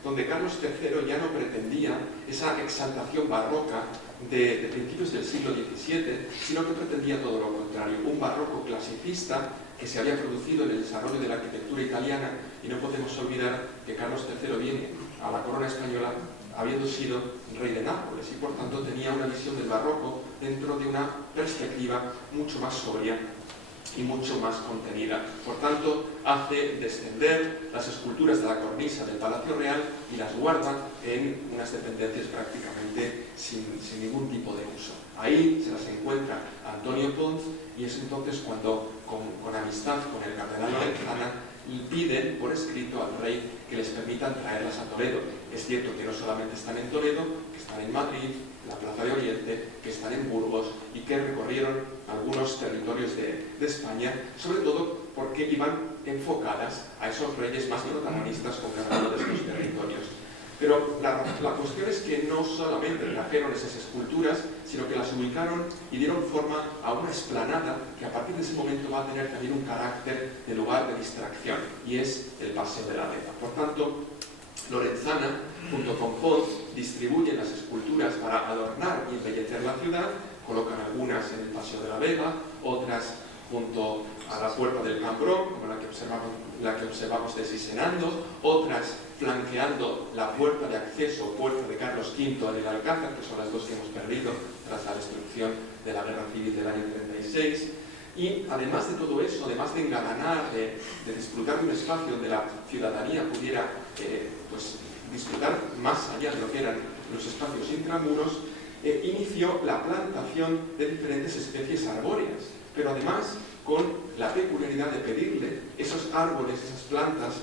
donde Carlos III ya no pretendía esa exaltación barroca de principios del siglo XVII, sino que pretendía todo lo contrario, un barroco clasicista que se había producido en el desarrollo de la arquitectura italiana, y no podemos olvidar que Carlos III viene a la corona española habiendo sido rey de Nápoles, y por tanto tenía una visión del barroco dentro de una perspectiva mucho más sobria y mucho más contenida. Por tanto, hace descender las esculturas de la cornisa del Palacio Real y las guarda en unas dependencias prácticamente sin ningún tipo de uso. Ahí se las encuentra Antonio Pons, y es entonces cuando, con amistad con el cardenal Lorenzana, piden por escrito al rey que les permitan traerlas a Toledo. Es cierto que no solamente están en Toledo, que están en Madrid, en la Plaza de Oriente, que están en Burgos, y que recorrieron algunos territorios de España, sobre todo porque iban enfocadas a esos reyes más protagonistas con cada uno de estos territorios. Pero la cuestión es que no solamente trajeron esas esculturas, sino que las ubicaron y dieron forma a una explanada que a partir de ese momento va a tener también un carácter de lugar de distracción, y es el Paseo de la Vega. Por tanto, Lorenzana, junto con Pons, distribuyen las esculturas para adornar y embellecer la ciudad, colocan algunas en el Paseo de la Vega, otras junto a la Puerta del Cambrón, como la que observamos deslicenando, otras flanqueando la puerta de acceso, puerta de Carlos V en el Alcázar, que son las dos que hemos perdido tras la destrucción de la Guerra Civil del año 36. Y además de todo eso, además de engalanar, de disfrutar de un espacio donde la ciudadanía pudiera disfrutar más allá de lo que eran los espacios intramuros, inició la plantación de diferentes especies arbóreas, pero además con la peculiaridad de pedirle esos árboles, esas plantas,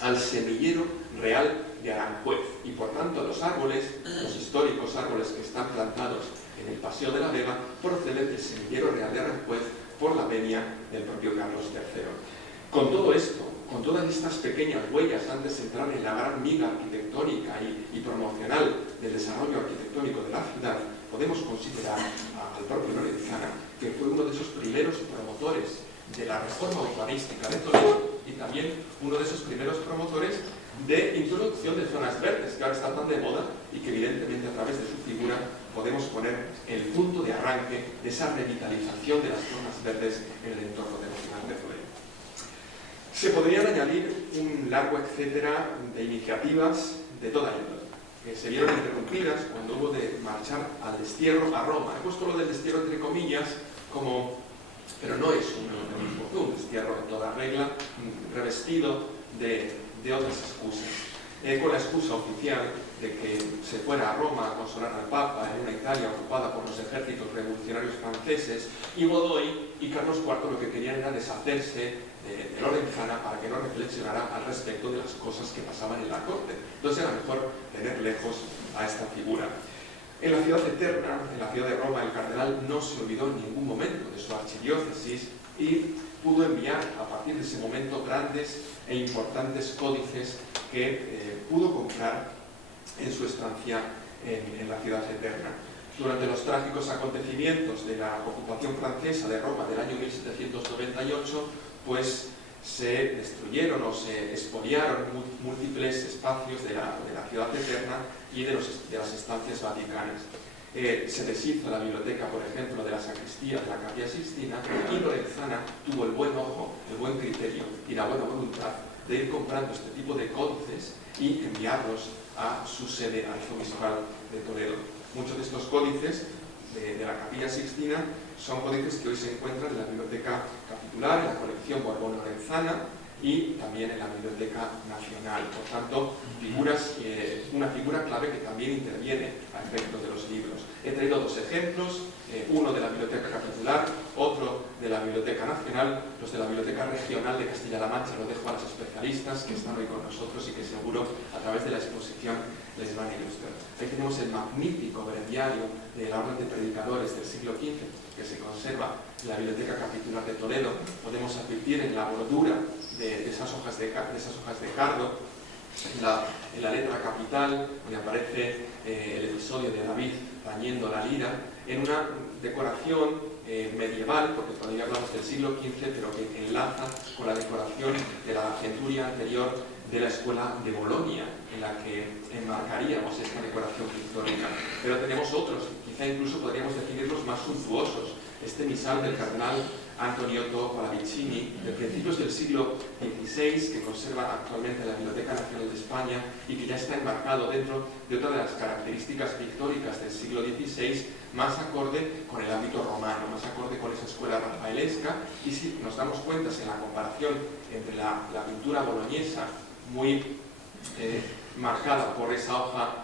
al semillero real de Aranjuez. Y por tanto los árboles, los históricos árboles que están plantados en el Paseo de la Vega, proceden del semillero real de Aranjuez por la venia del propio Carlos III. Con todo esto, con todas estas pequeñas huellas, antes de entrar en la gran miga arquitectónica y promocional del desarrollo arquitectónico de la ciudad, podemos considerar al propio Lorenzana, que fue uno de esos primeros promotores de la reforma urbanística de Toledo y también uno de esos primeros promotores de introducción de zonas verdes, que ahora están tan de moda y que evidentemente a través de su figura podemos poner el punto de arranque de esa revitalización de las zonas verdes en el entorno de la ciudad de Toledo. Se podrían añadir un largo etcétera de iniciativas de toda índole, que se vieron interrumpidas cuando hubo de marchar al destierro a Roma. He puesto lo del destierro entre comillas, pero no es un destierro en toda regla, revestido de otras excusas. Con la excusa oficial de que se fuera a Roma a consolar al Papa en una Italia ocupada por los ejércitos revolucionarios franceses, y Godoy y Carlos IV lo que querían era deshacerse de Lorenzana para que no reflexionara al respecto de las cosas que pasaban en la corte. Entonces era mejor tener lejos a esta figura. En la ciudad eterna, en la ciudad de Roma, el cardenal no se olvidó en ningún momento de su archidiócesis y pudo enviar a partir de ese momento grandes e importantes códices que pudo comprar en su estancia en la ciudad eterna. Durante los trágicos acontecimientos de la ocupación francesa de Roma del año 1798, pues se destruyeron o se expoliaron múltiples espacios de la ciudad eterna y de las estancias vaticanas. Se deshizo la biblioteca, por ejemplo, de la sacristía de la Capilla Sixtina, y Lorenzana tuvo el buen ojo, el buen criterio y la buena voluntad de ir comprando este tipo de códices y enviarlos a su sede arzobispal de Toledo. Muchos de estos códices de la Capilla Sixtina son códices que hoy se encuentran en la Biblioteca Capitular, en la colección Borbón-Lorenzana y también en la Biblioteca Nacional. Por tanto, una figura clave que también interviene a efectos de los libros. He traído dos ejemplos, uno de la Biblioteca Capitular, otro de la Biblioteca Nacional. Los de la Biblioteca Regional de Castilla-La Mancha los dejo a los especialistas que están hoy con nosotros y que seguro a través de la exposición les van a ilustrar. Ahí tenemos el magnífico breviario de la Orden de Predicadores del siglo XV, que se conserva en la Biblioteca Capitular de Toledo. Podemos advertir en la bordura de esas hojas de cardo, en la letra capital, donde aparece el episodio de David tañendo la lira, en una decoración medieval, porque todavía hablamos del siglo XV, pero que enlaza con la decoración de la centuria anterior de la escuela de Bolonia, en la que enmarcaríamos esta decoración pictórica. Pero tenemos otros, quizá incluso podríamos definirlos más suntuosos. Este misal del cardenal Antoniotto Pallavicini, de principios del siglo XVI, que conserva actualmente la Biblioteca Nacional de España y que ya está enmarcado dentro de otra de las características pictóricas del siglo XVI, más acorde con el ámbito romano, más acorde con esa escuela rafaelesca. Y si nos damos cuenta en la comparación entre la pintura boloñesa, muy marcada por esa hoja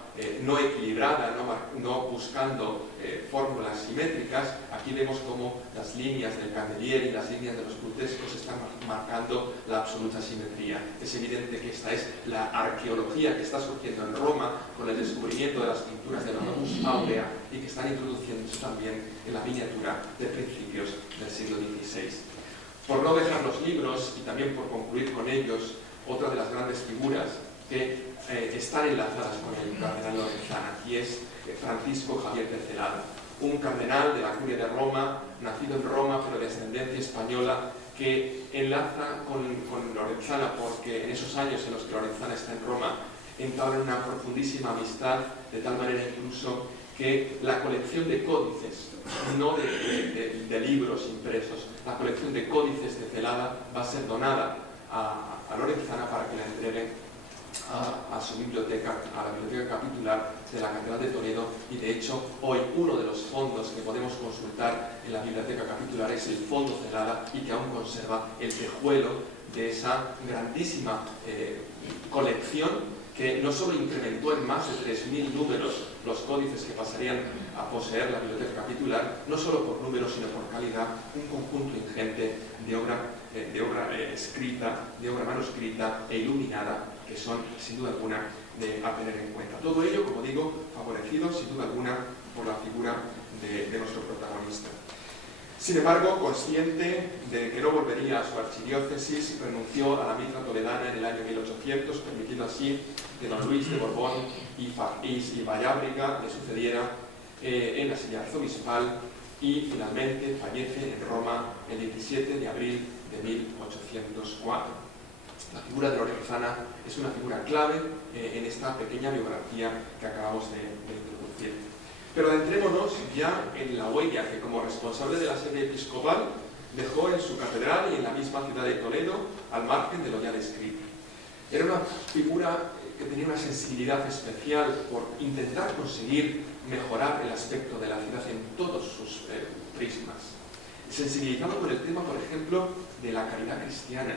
no equilibrada, no buscando fórmulas simétricas, aquí vemos cómo las líneas del Candelieri y las líneas de los grutescos están marcando la absoluta simetría. Es evidente que esta es la arqueología que está surgiendo en Roma con el descubrimiento de las pinturas de la Domus Aurea y que están introduciéndose también en la miniatura de principios del siglo XVI. Por no dejar los libros y también por concluir con ellos, otra de las grandes figuras que están enlazadas con el cardenal Lorenzana, y es Francisco Javier de Celada, un cardenal de la Curia de Roma, nacido en Roma pero de ascendencia española, que enlaza con Lorenzana porque en esos años en los que Lorenzana está en Roma entablan una profundísima amistad, de tal manera incluso que la colección de códices, no de libros impresos, la colección de códices de Celada va a ser donada a Lorenzana para que la entreguen a su biblioteca, a la Biblioteca Capitular de la Catedral de Toledo. Y de hecho hoy uno de los fondos que podemos consultar en la Biblioteca Capitular es el Fondo Celada, y que aún conserva el tejuelo de esa grandísima colección que no solo incrementó en más de 3.000 números los códices que pasarían a poseer la Biblioteca Capitular, no solo por números sino por calidad, un conjunto ingente de obra escrita, de obra manuscrita e iluminada, que son sin duda alguna a tener en cuenta. Todo ello, como digo, favorecido sin duda alguna por la figura de nuestro protagonista. Sin embargo, consciente de que no volvería a su archidiócesis, renunció a la mitra toledana en el año 1800, permitiendo así que don Luis de Borbón y Vallábriga le sucediera en la silla arzobispal, y finalmente fallece en Roma el 17 de abril de 1804. La figura de Lorenzana es una figura clave en esta pequeña biografía que acabamos de introducir. Pero adentrémonos ya en la huella que como responsable de la sede episcopal dejó en su catedral y en la misma ciudad de Toledo, al margen de lo ya descrito. Era una figura que tenía una sensibilidad especial por intentar conseguir mejorar el aspecto de la ciudad en todos sus prismas. Sensibilizado por el tema, por ejemplo, de la caridad cristiana.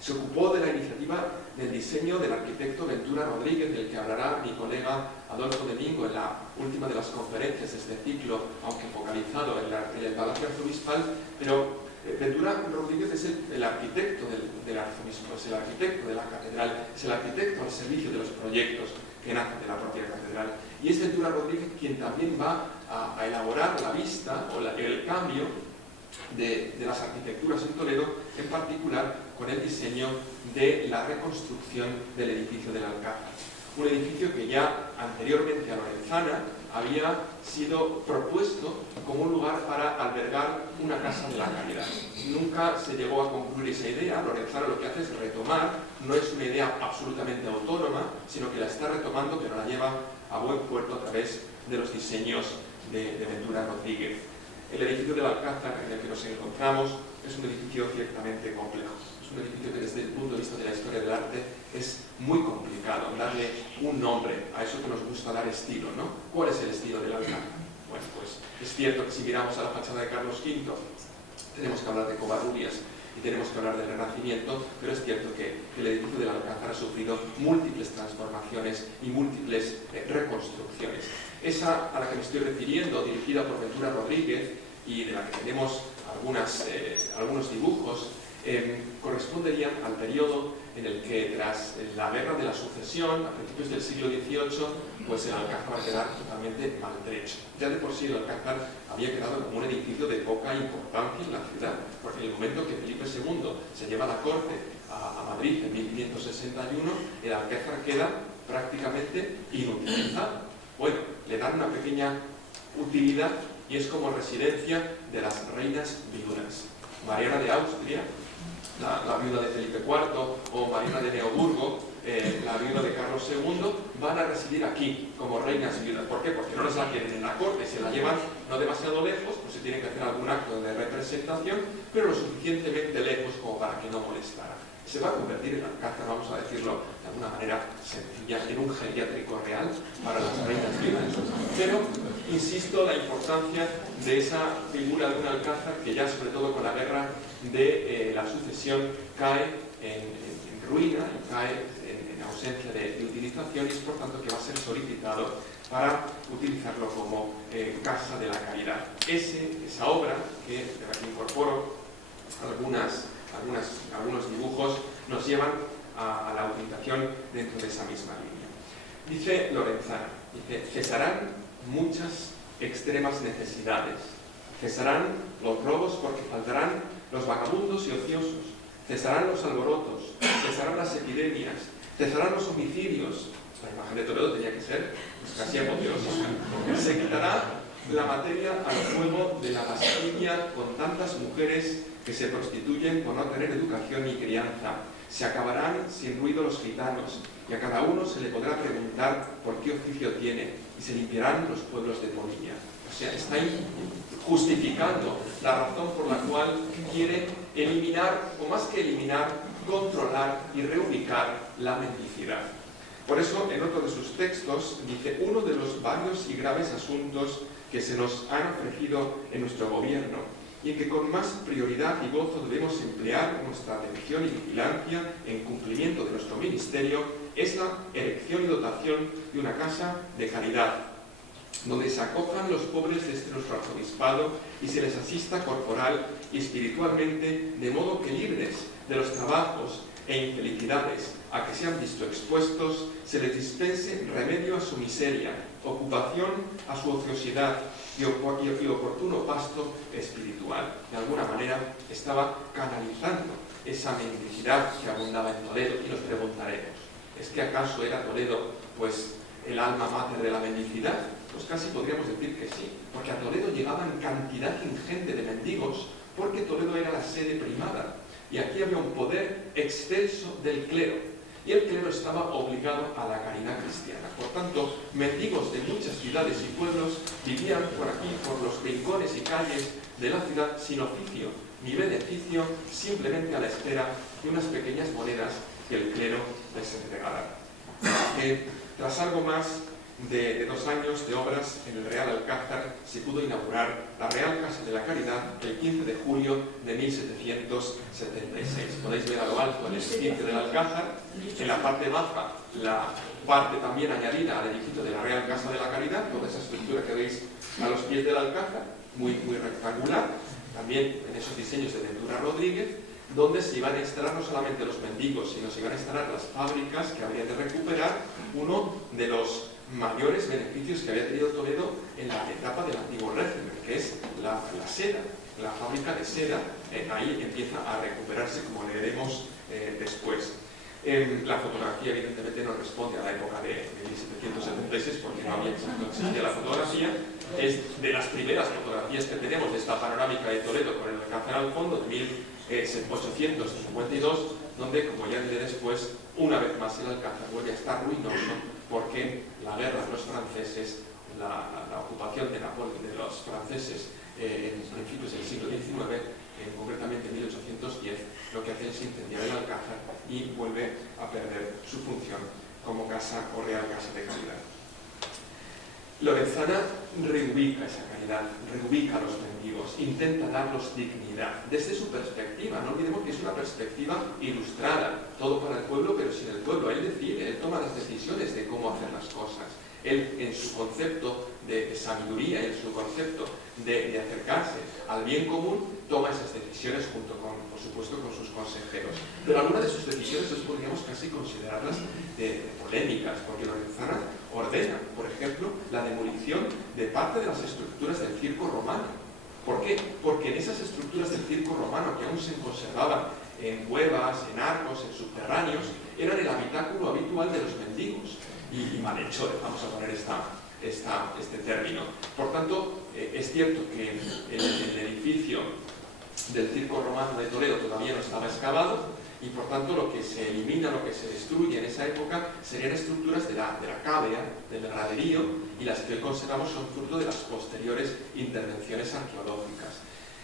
Se ocupó de la iniciativa del diseño del arquitecto Ventura Rodríguez, del que hablará mi colega Adolfo Domingo en la última de las conferencias de este ciclo, aunque focalizado en el Palacio Arzobispal, pero Ventura Rodríguez es el arquitecto del arzobispo, es el arquitecto de la catedral, es el arquitecto al servicio de los proyectos que nacen de la propia catedral. Y es Ventura Rodríguez quien también va a elaborar la vista o el cambio de las arquitecturas en Toledo, en particular con el diseño de la reconstrucción del edificio del Alcázar. Un edificio que ya anteriormente a Lorenzana había sido propuesto como un lugar para albergar una casa de la caridad. Nunca se llegó a concluir esa idea. Lorenzana lo que hace es retomar, no es una idea absolutamente autónoma, sino que la está retomando, pero la lleva a buen puerto a través de los diseños de Ventura Rodríguez. El edificio del Alcázar en el que nos encontramos es un edificio ciertamente complejo. Es un edificio que desde el punto de vista de la historia del arte es muy complicado darle un nombre a eso que nos gusta dar estilo, ¿no? ¿Cuál es el estilo del Alcázar? Bueno, pues es cierto que si miramos a la fachada de Carlos V tenemos que hablar de Covarrubias y tenemos que hablar del Renacimiento, pero es cierto que el edificio del Alcázar ha sufrido múltiples transformaciones y múltiples reconstrucciones. Esa a la que me estoy refiriendo, dirigida por Ventura Rodríguez y de la que tenemos algunos dibujos, corresponderían al periodo en el que tras la guerra de la sucesión, a principios del siglo XVIII, pues el Alcázar va a quedar totalmente maltrecho. Ya de por sí el Alcázar había quedado como un edificio de poca importancia en la ciudad, porque en el momento que Felipe II se lleva la corte a Madrid en 1561, el Alcázar queda prácticamente inutilizado. Bueno, le dan una pequeña utilidad y es como residencia de las reinas viudas. Mariana de Austria, la viuda de Felipe IV, o Mariana de Neoburgo, la viuda de Carlos II, van a residir aquí como reinas viudas. ¿Por qué? Porque no les la quieren en la corte, se la llevan no demasiado lejos, pues se tiene que hacer algún acto de representación, pero lo suficientemente lejos como para que no molestara. Se va a convertir en Alcázar, vamos a decirlo de alguna manera sencilla, en un geriátrico real para las reinas viudas. Pero, insisto, la importancia de esa figura de un Alcázar que ya, sobre todo con la guerra de la sucesión, cae en ruina y cae en ausencia de utilización, y es por tanto que va a ser solicitado para utilizarlo como casa de la caridad. Esa obra, de la que incorporo algunos dibujos, nos llevan a la utilización dentro de esa misma línea. Dice Lorenzana, cesarán muchas extremas necesidades, cesarán los robos porque faltarán los vagabundos y ociosos, cesarán los alborotos, cesarán las epidemias, cesarán los homicidios. La imagen de Toledo tenía que ser casi apoteósica. Se quitará la materia al fuego de la lascivia con tantas mujeres que se prostituyen por no tener educación ni crianza. Se acabarán sin ruido los gitanos, y a cada uno se le podrá preguntar por qué oficio tiene, y se limpiarán los pueblos de polilla. O sea, está justificando la razón por la cual quiere eliminar, o más que eliminar, controlar y reubicar la mendicidad. Por eso, en otro de sus textos, dice: uno de los varios y graves asuntos que se nos han ofrecido en nuestro gobierno, y en que con más prioridad y gozo debemos emplear nuestra atención y vigilancia en cumplimiento de nuestro ministerio, es la erección y dotación de una casa de caridad, donde se acojan los pobres de nuestro arzobispado y se les asista corporal y espiritualmente, de modo que libres de los trabajos e infelicidades a que se han visto expuestos, se les dispense remedio a su miseria, ocupación a su ociosidad y oportuno pasto espiritual. De alguna manera estaba canalizando esa mendicidad que abundaba en Toledo, y nos preguntaremos, ¿es que acaso era Toledo pues el alma mater de la mendicidad? Pues casi podríamos decir que sí, porque a Toledo llegaban cantidad ingente de mendigos, porque Toledo era la sede primada Y aquí había un poder excelso del clero, y el clero estaba obligado a la caridad cristiana. Por tanto, mendigos de muchas ciudades y pueblos vivían por aquí, por los rincones y calles de la ciudad, sin oficio ni beneficio, simplemente a la espera de unas pequeñas monedas que el clero les entregara. Tras algo más de 2 años de obras en el Real Alcázar, se pudo inaugurar la Real Casa de la Caridad el 15 de julio de 1776. Podéis ver a lo alto el edificio del Alcázar, en la parte baja la parte también añadida al edificio de la Real Casa de la Caridad, toda esa estructura que veis a los pies del Alcázar, muy rectangular, también en esos diseños de Ventura Rodríguez, donde se iban a instalar no solamente los mendigos, sino se iban a instalar las fábricas que habrían de recuperar uno de los mayores beneficios que había tenido Toledo en la etapa del antiguo régimen, que es la seda, la fábrica de seda. Ahí empieza a recuperarse, como leeremos después. La fotografía evidentemente no responde a la época de 1776, porque no existía la fotografía. Es de las primeras fotografías que tenemos de esta panorámica de Toledo con el Alcázar al fondo, de 1852, donde, como ya diré después, una vez más el Alcázar vuelve a estar ruinoso, porque la guerra de los franceses, la ocupación de los franceses en principios del siglo XIX, concretamente en 1810, lo que hace es incendiar el Alcázar y vuelve a perder su función como casa o Real Casa de Caridad. Lorenzana reubica esa caridad, reubica a los mendigos, intenta darlos dignidad. Desde su perspectiva, no olvidemos que es una perspectiva ilustrada, todo para el pueblo, pero sin el pueblo. Él decide, él toma las decisiones de cómo hacer las cosas. Él, en su concepto de sabiduría, en su concepto de acercarse al bien común, toma esas decisiones junto con, por supuesto, con sus consejeros. Pero algunas de sus decisiones podríamos casi considerarlas polémicas, porque Lorenzana ordena, por ejemplo, la demolición de parte de las estructuras del circo romano. ¿Por qué? Porque en esas estructuras del circo romano, que aún se conservaban en cuevas, en arcos, en subterráneos, eran el habitáculo habitual de los mendigos y malhechores, vamos a poner este término. Por tanto, es cierto que el edificio del circo romano de Toledo todavía no estaba excavado, y por tanto lo que se elimina, lo que se destruye en esa época serían estructuras de la cávea, del graderío, y las que hoy conservamos son fruto de las posteriores intervenciones arqueológicas.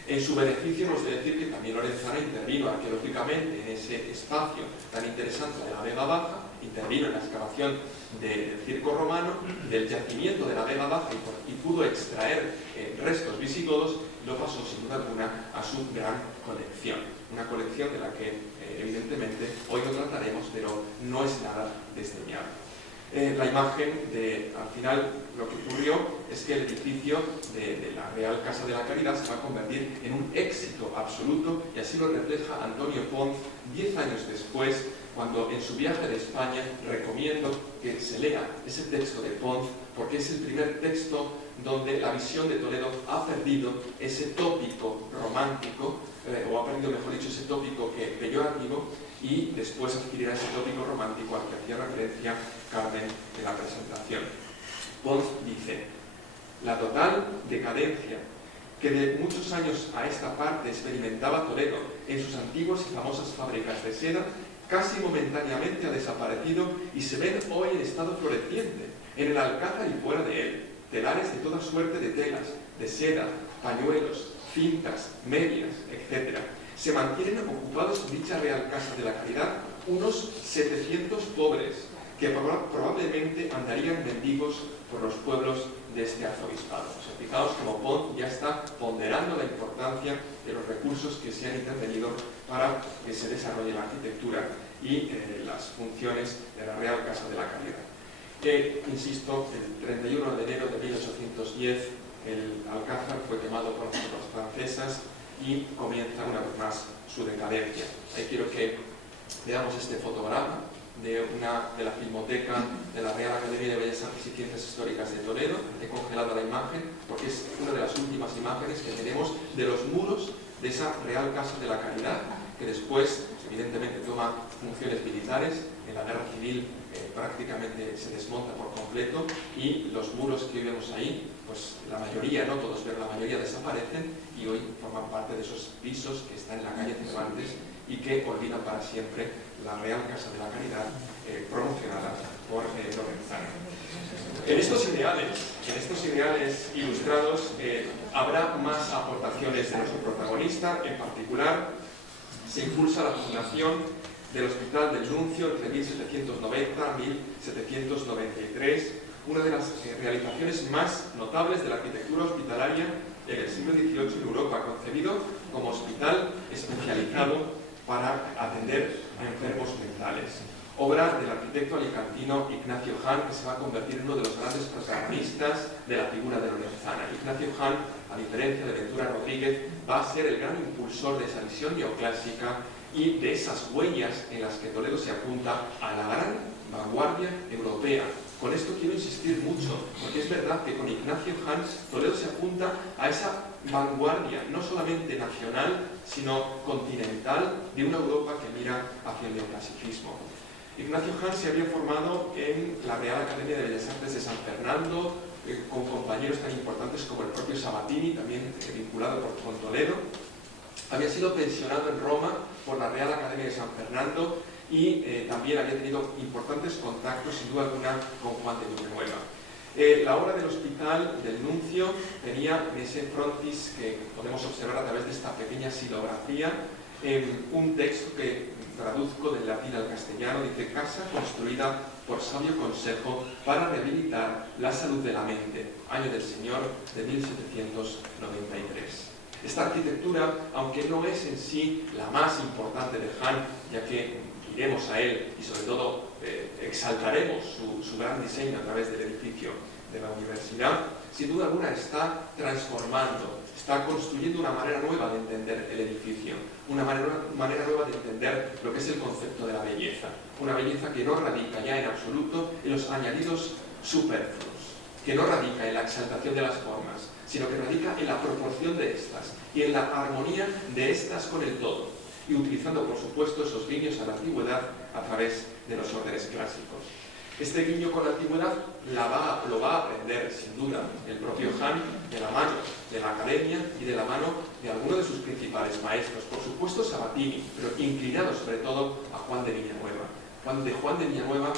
En su beneficio hemos de decir que también Lorenzana intervino arqueológicamente en ese espacio tan interesante de la Vega Baja, intervino en la excavación del circo romano, del yacimiento de la Vega Baja, y pudo extraer restos visigodos, y lo pasó sin duda alguna a su gran colección. Una colección de la que evidentemente hoy no trataremos, pero no es nada desdeñable. La imagen al final, lo que ocurrió es que el edificio de la Real Casa de la Caridad se va a convertir en un éxito absoluto, y así lo refleja Antonio Ponz 10 años después, cuando en su viaje de España recomiendo que se lea ese texto de Ponz, porque es el primer texto donde la visión de Toledo ha perdido ese tópico romántico, o ha perdido, mejor dicho, ese tópico peyorativo, y después adquirirá ese tópico romántico al que hacía referencia Carmen en la presentación. Ponz dice: la total decadencia que de muchos años a esta parte experimentaba Toledo en sus antiguas y famosas fábricas de seda, casi momentáneamente ha desaparecido, y se ven hoy en estado floreciente, en el Alcázar y fuera de él, telares de toda suerte de telas, de seda, pañuelos, cintas, medias, etc. Se mantienen ocupados en dicha Real Casa de la Caridad unos 700 pobres, que probablemente andarían mendigos por los pueblos de este arzobispado. O sea, fijaos como Ponz ya está ponderando la importancia de los recursos que se han intervenido para que se desarrolle la arquitectura y las funciones de la Real Casa de la Caridad. Insisto, el 31 de enero de 1810 el Alcázar fue quemado por las tropas francesas y comienza una vez más su decadencia. Ahí quiero que veamos este fotograma de la Filmoteca de la Real Academia de Bellas Artes y Ciencias Históricas de Toledo. He congelado la imagen porque es una de las últimas imágenes que tenemos de los muros de esa Real Casa de la Caridad, que después, evidentemente, toma funciones militares. En la Guerra Civil prácticamente se desmonta por completo, y los muros que hoy vemos ahí, pues la mayoría, no todos, pero la mayoría desaparecen, y hoy forman parte de esos pisos que están en la calle Cervantes y que olvidan para siempre la Real Casa de la Caridad promocionada por Lorenzana. En estos ideales ilustrados habrá más aportaciones de nuestro protagonista. En particular, se impulsa la fundación del Hospital del Nuncio entre 1790 y 1793, una de las realizaciones más notables de la arquitectura hospitalaria en el siglo XVIII en Europa, concebido como hospital especializado para atender a enfermos mentales. Obra del arquitecto alicantino Ignacio Hahn, que se va a convertir en uno de los grandes protagonistas de la figura de Lorenzana. Ignacio Hahn, a diferencia de Ventura Rodríguez, va a ser el gran impulsor de esa visión neoclásica y de esas huellas en las que Toledo se apunta a la gran vanguardia europea. Con esto quiero insistir mucho, porque es verdad que con Ignacio Hahn Toledo se apunta a esa vanguardia, no solamente nacional, sino continental, de una Europa que mira hacia el neoclasicismo. Ignacio Hahn se había formado en la Real Academia de Bellas Artes de San Fernando, con compañeros tan importantes como el propio Sabatini, también vinculado con Toledo. Había sido pensionado en Roma por la Real Academia de San Fernando y también había tenido importantes contactos, sin duda alguna, con Juan de Villanueva. La obra del Hospital del Nuncio tenía en ese frontis que podemos observar a través de esta pequeña silografía un texto que traduzco del latín al castellano. Dice: casa construida por sabio consejo para rehabilitar la salud de la mente, año del Señor de 1793. Esta arquitectura, aunque no es en sí la más importante de Hahn, ya que iremos a él y sobre todo exaltaremos su gran diseño a través del edificio de la universidad, sin duda alguna está transformando, está construyendo una manera nueva de entender el edificio, una manera nueva de entender lo que es el concepto de la belleza, una belleza que no radica ya en absoluto en los añadidos superfluos, que no radica en la exaltación de las formas, sino que radica en la proporción de estas y en la armonía de estas con el todo, y utilizando, por supuesto, esos guiños a la antigüedad a través de los órdenes clásicos. Este guiño con la antigüedad lo va a aprender, sin duda, el propio Hahn, de la mano de la academia y de la mano de algunos de sus principales maestros. Por supuesto, Sabatini, pero inclinado sobre todo a Juan de Villanueva. De Juan de Villanueva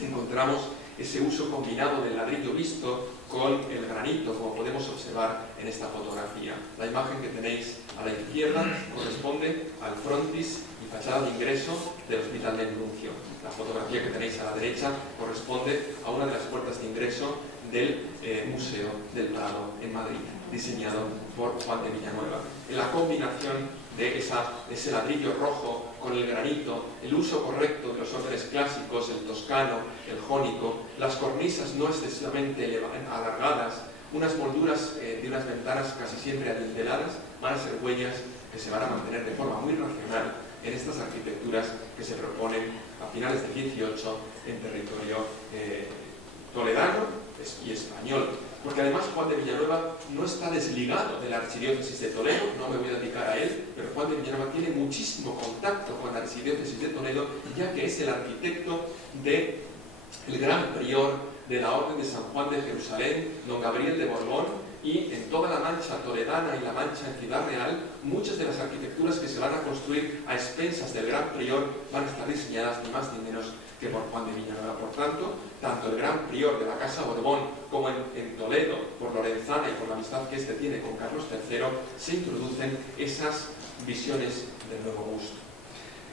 encontramos ese uso combinado del ladrillo visto con el granito, como podemos observar en esta fotografía. La imagen que tenéis a la izquierda corresponde al frontis y fachada de ingreso del Hospital del Nuncio. La fotografía que tenéis a la derecha corresponde a una de las puertas de ingreso del Museo del Prado en Madrid, diseñado por Juan de Villanueva. En la combinación de ese ladrillo rojo con el granito, el uso correcto de los órdenes clásicos, el toscano, el jónico, las cornisas no excesivamente alargadas, unas molduras de unas ventanas casi siempre adinteladas, van a ser huellas que se van a mantener de forma muy racional en estas arquitecturas que se proponen a finales del XVIII en territorio toledano y español. Porque además Juan de Villanueva no está desligado de la archidiócesis de Toledo, no me voy a dedicar a él, pero Juan de Villanueva tiene muchísimo contacto con la archidiócesis de Toledo, ya que es el arquitecto del gran prior de la Orden de San Juan de Jerusalén, don Gabriel de Borbón, y en toda la Mancha toledana y la Mancha en Ciudad Real, muchas de las arquitecturas que se van a construir a expensas del gran prior van a estar diseñadas ni más ni menos que por Juan de Villanueva. Por tanto, tanto el gran prior de la Casa Borbón como en Toledo, por Lorenzana y por la amistad que éste tiene con Carlos III, se introducen esas visiones del nuevo gusto.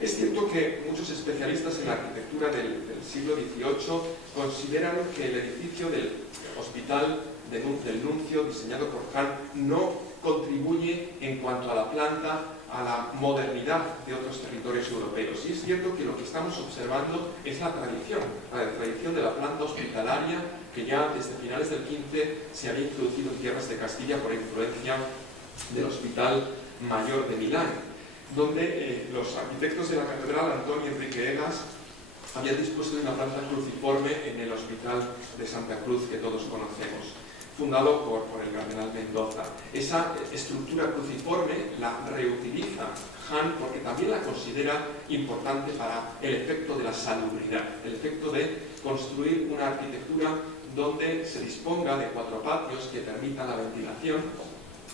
Es cierto que muchos especialistas en la arquitectura del siglo XVIII consideran que el edificio del Hospital del Nuncio, diseñado por Hahn, no contribuye en cuanto a la planta a la modernidad de otros territorios europeos. Y es cierto que lo que estamos observando es la tradición de la planta hospitalaria que ya desde finales del XV se había introducido en tierras de Castilla por influencia del Hospital Mayor de Milán, donde los arquitectos de la catedral, Antonio Enrique Egas, habían dispuesto de una planta cruciforme en el Hospital de Santa Cruz que todos conocemos, fundado por el cardenal Mendoza. Esa estructura cruciforme la reutiliza Hahn porque también la considera importante para el efecto de la salubridad, el efecto de construir una arquitectura donde se disponga de 4 patios que permitan la ventilación,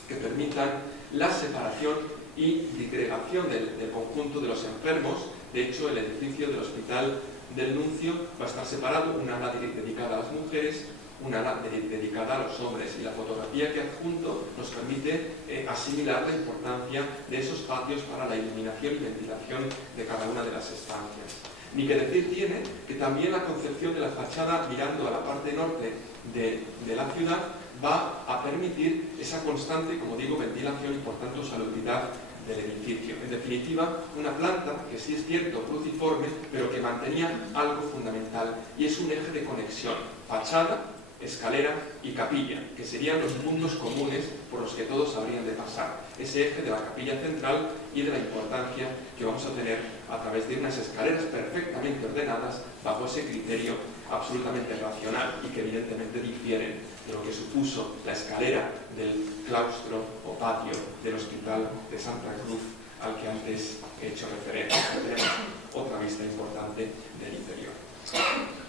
que permitan la separación y disgregación del conjunto de los enfermos. De hecho, el edificio del Hospital del Nuncio va a estar separado, una ala dedicada a las mujeres, una ala dedicada a los hombres, y la fotografía que adjunto nos permite asimilar la importancia de esos patios para la iluminación y ventilación de cada una de las estancias. Ni que decir tiene que también la concepción de la fachada mirando a la parte norte de la ciudad va a permitir esa constante, como digo, ventilación y por tanto salubridad del edificio. En definitiva, una planta que sí es cierto cruciforme, pero que mantenía algo fundamental, y es un eje de conexión: fachada, escalera y capilla, que serían los puntos comunes por los que todos habrían de pasar. Ese eje de la capilla central y de la importancia que vamos a tener a través de unas escaleras perfectamente ordenadas bajo ese criterio absolutamente racional, y que evidentemente difieren de lo que supuso la escalera del claustro o patio del Hospital de Santa Cruz al que antes he hecho referencia. Tenemos otra vista importante del interior.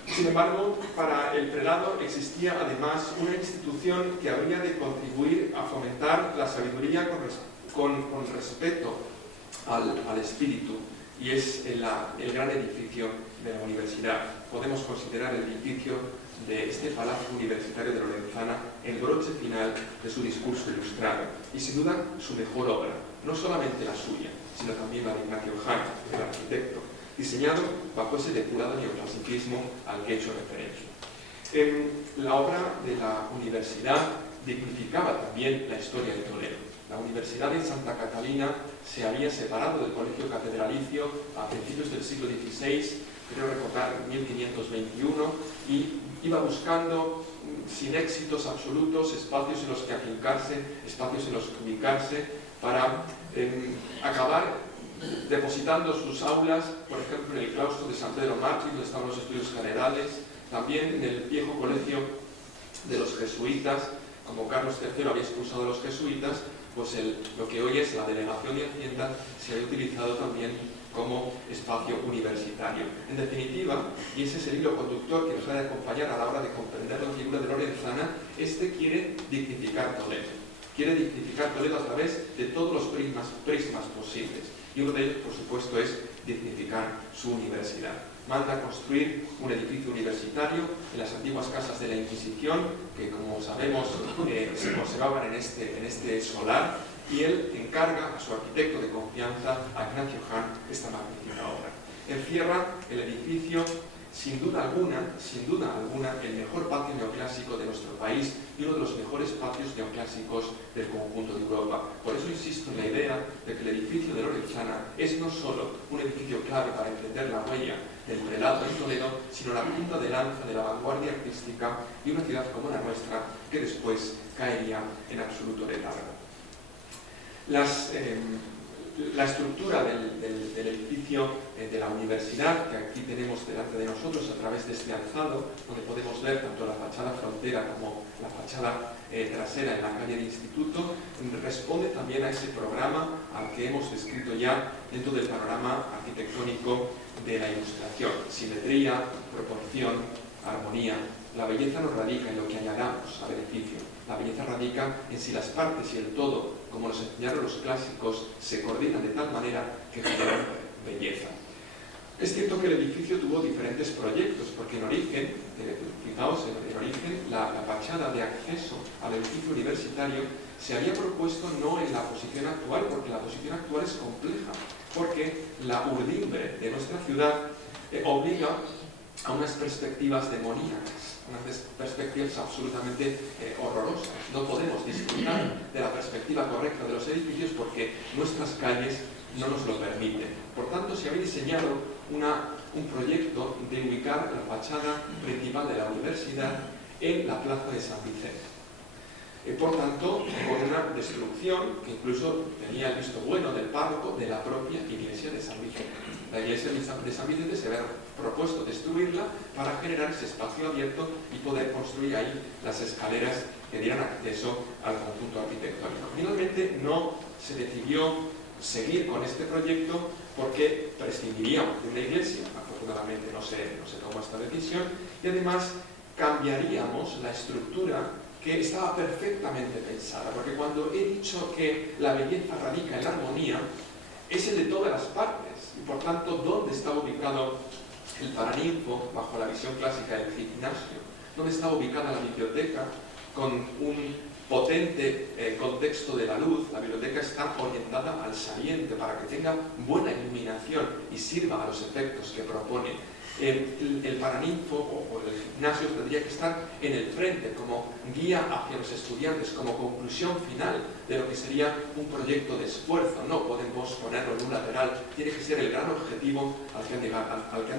Sin embargo, para el prelado existía además una institución que habría de contribuir a fomentar la sabiduría con respecto al espíritu, y es el gran edificio de la universidad. Podemos considerar el edificio de este Palacio Universitario de Lorenzana el broche final de su discurso ilustrado, y sin duda su mejor obra, no solamente la suya, sino también la de Ignacio Hahn, el arquitecto, diseñado bajo ese depurado neoclasicismo al que he hecho referencia. La obra de la universidad dignificaba también la historia de Toledo. La Universidad de Santa Catalina se había separado del Colegio Catedralicio a principios del siglo XVI, creo recordar 1521, y iba buscando, sin éxitos absolutos, espacios en los que afincarse, espacios en los que ubicarse, para acabar depositando sus aulas, por ejemplo, en el claustro de San Pedro Mártir, donde estaban los estudios generales, también en el viejo colegio de los jesuitas. Como Carlos III había expulsado a los jesuitas, pues lo que hoy es la Delegación de Hacienda se había utilizado también como espacio universitario. En definitiva, y ese es el hilo conductor que nos ha de acompañar a la hora de comprender la figura de Lorenzana, quiere dignificar Toledo. Quiere dignificar Toledo a través de todos los prismas posibles. Y uno de ellos, por supuesto, es dignificar su universidad. Manda construir un edificio universitario en las antiguas casas de la Inquisición, que, como sabemos, se conservaban en este solar, y él encarga a su arquitecto de confianza, a Ignacio Hahn, esta magnífica obra. Encierra el edificio, sin duda alguna, el mejor patio neoclásico de nuestro país y uno de los mejores patios neoclásicos del conjunto de Europa. Por eso insisto en la idea de que el edificio de Lorenzana es no solo un edificio clave para entender la huella del prelado en Toledo, sino la punta de lanza de la vanguardia artística de una ciudad como la nuestra, que después caería en absoluto letargo. La estructura del edificio de la universidad, que aquí tenemos delante de nosotros a través de este alzado, donde podemos ver tanto la fachada frontera como la fachada trasera en la calle de Instituto, responde también a ese programa al que hemos descrito ya dentro del panorama arquitectónico de la Ilustración: simetría, proporción, armonía. La belleza no radica en lo que añadamos al edificio, la belleza radica en si las partes y el todo, como nos enseñaron los clásicos, se coordinan de tal manera que generan belleza. Es cierto que el edificio tuvo diferentes proyectos, porque en origen, fijaos, en origen la fachada de acceso al edificio universitario se había propuesto no en la posición actual, porque la posición actual es compleja, porque la urdimbre de nuestra ciudad obliga a unas perspectivas demoníacas, unas perspectivas absolutamente horrorosas. No podemos disfrutar de la perspectiva correcta de los edificios porque nuestras calles no nos lo permiten. Por tanto, se había diseñado un proyecto de ubicar la fachada principal de la universidad en la plaza de San Vicente. Por tanto, con una destrucción que incluso tenía el visto bueno del párroco de la propia iglesia de San Vicente. La iglesia de San Vicente se había propuesto destruirla para generar ese espacio abierto y poder construir ahí las escaleras que dieran acceso al conjunto arquitectónico. Finalmente no se decidió seguir con este proyecto porque prescindiríamos de una iglesia, afortunadamente no se tomó esta decisión, y además cambiaríamos la estructura que estaba perfectamente pensada, porque cuando he dicho que la belleza radica en la armonía, es el de todas las partes, y por tanto, ¿dónde está ubicado el paraninfo bajo la visión clásica del gimnasio? ¿Dónde está ubicada la biblioteca con un potente contexto de la luz? La biblioteca está orientada al saliente para que tenga buena iluminación y sirva a los efectos que propone. El paraninfo o el gimnasio tendría que estar en el frente como guía hacia los estudiantes, como conclusión final de lo que sería un proyecto de esfuerzo. No podemos ponerlo en un lateral, tiene que ser el gran objetivo al que han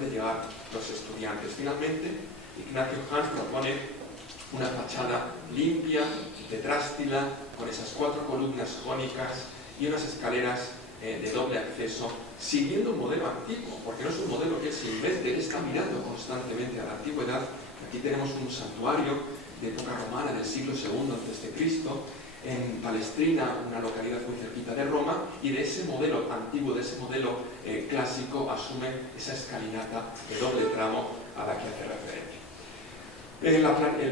de llegar los estudiantes. Finalmente, Ignacio Hahn propone una fachada limpia, tetrástila, con esas 4 columnas jónicas y unas escaleras de doble acceso, siguiendo un modelo antiguo, porque no es un modelo que él se invente, él está mirando constantemente a la antigüedad. Aquí tenemos un santuario de época romana del siglo II a.C., en Palestrina, una localidad muy cerquita de Roma, y de ese modelo antiguo, de ese modelo clásico, asume esa escalinata de doble tramo a la que hace referencia. El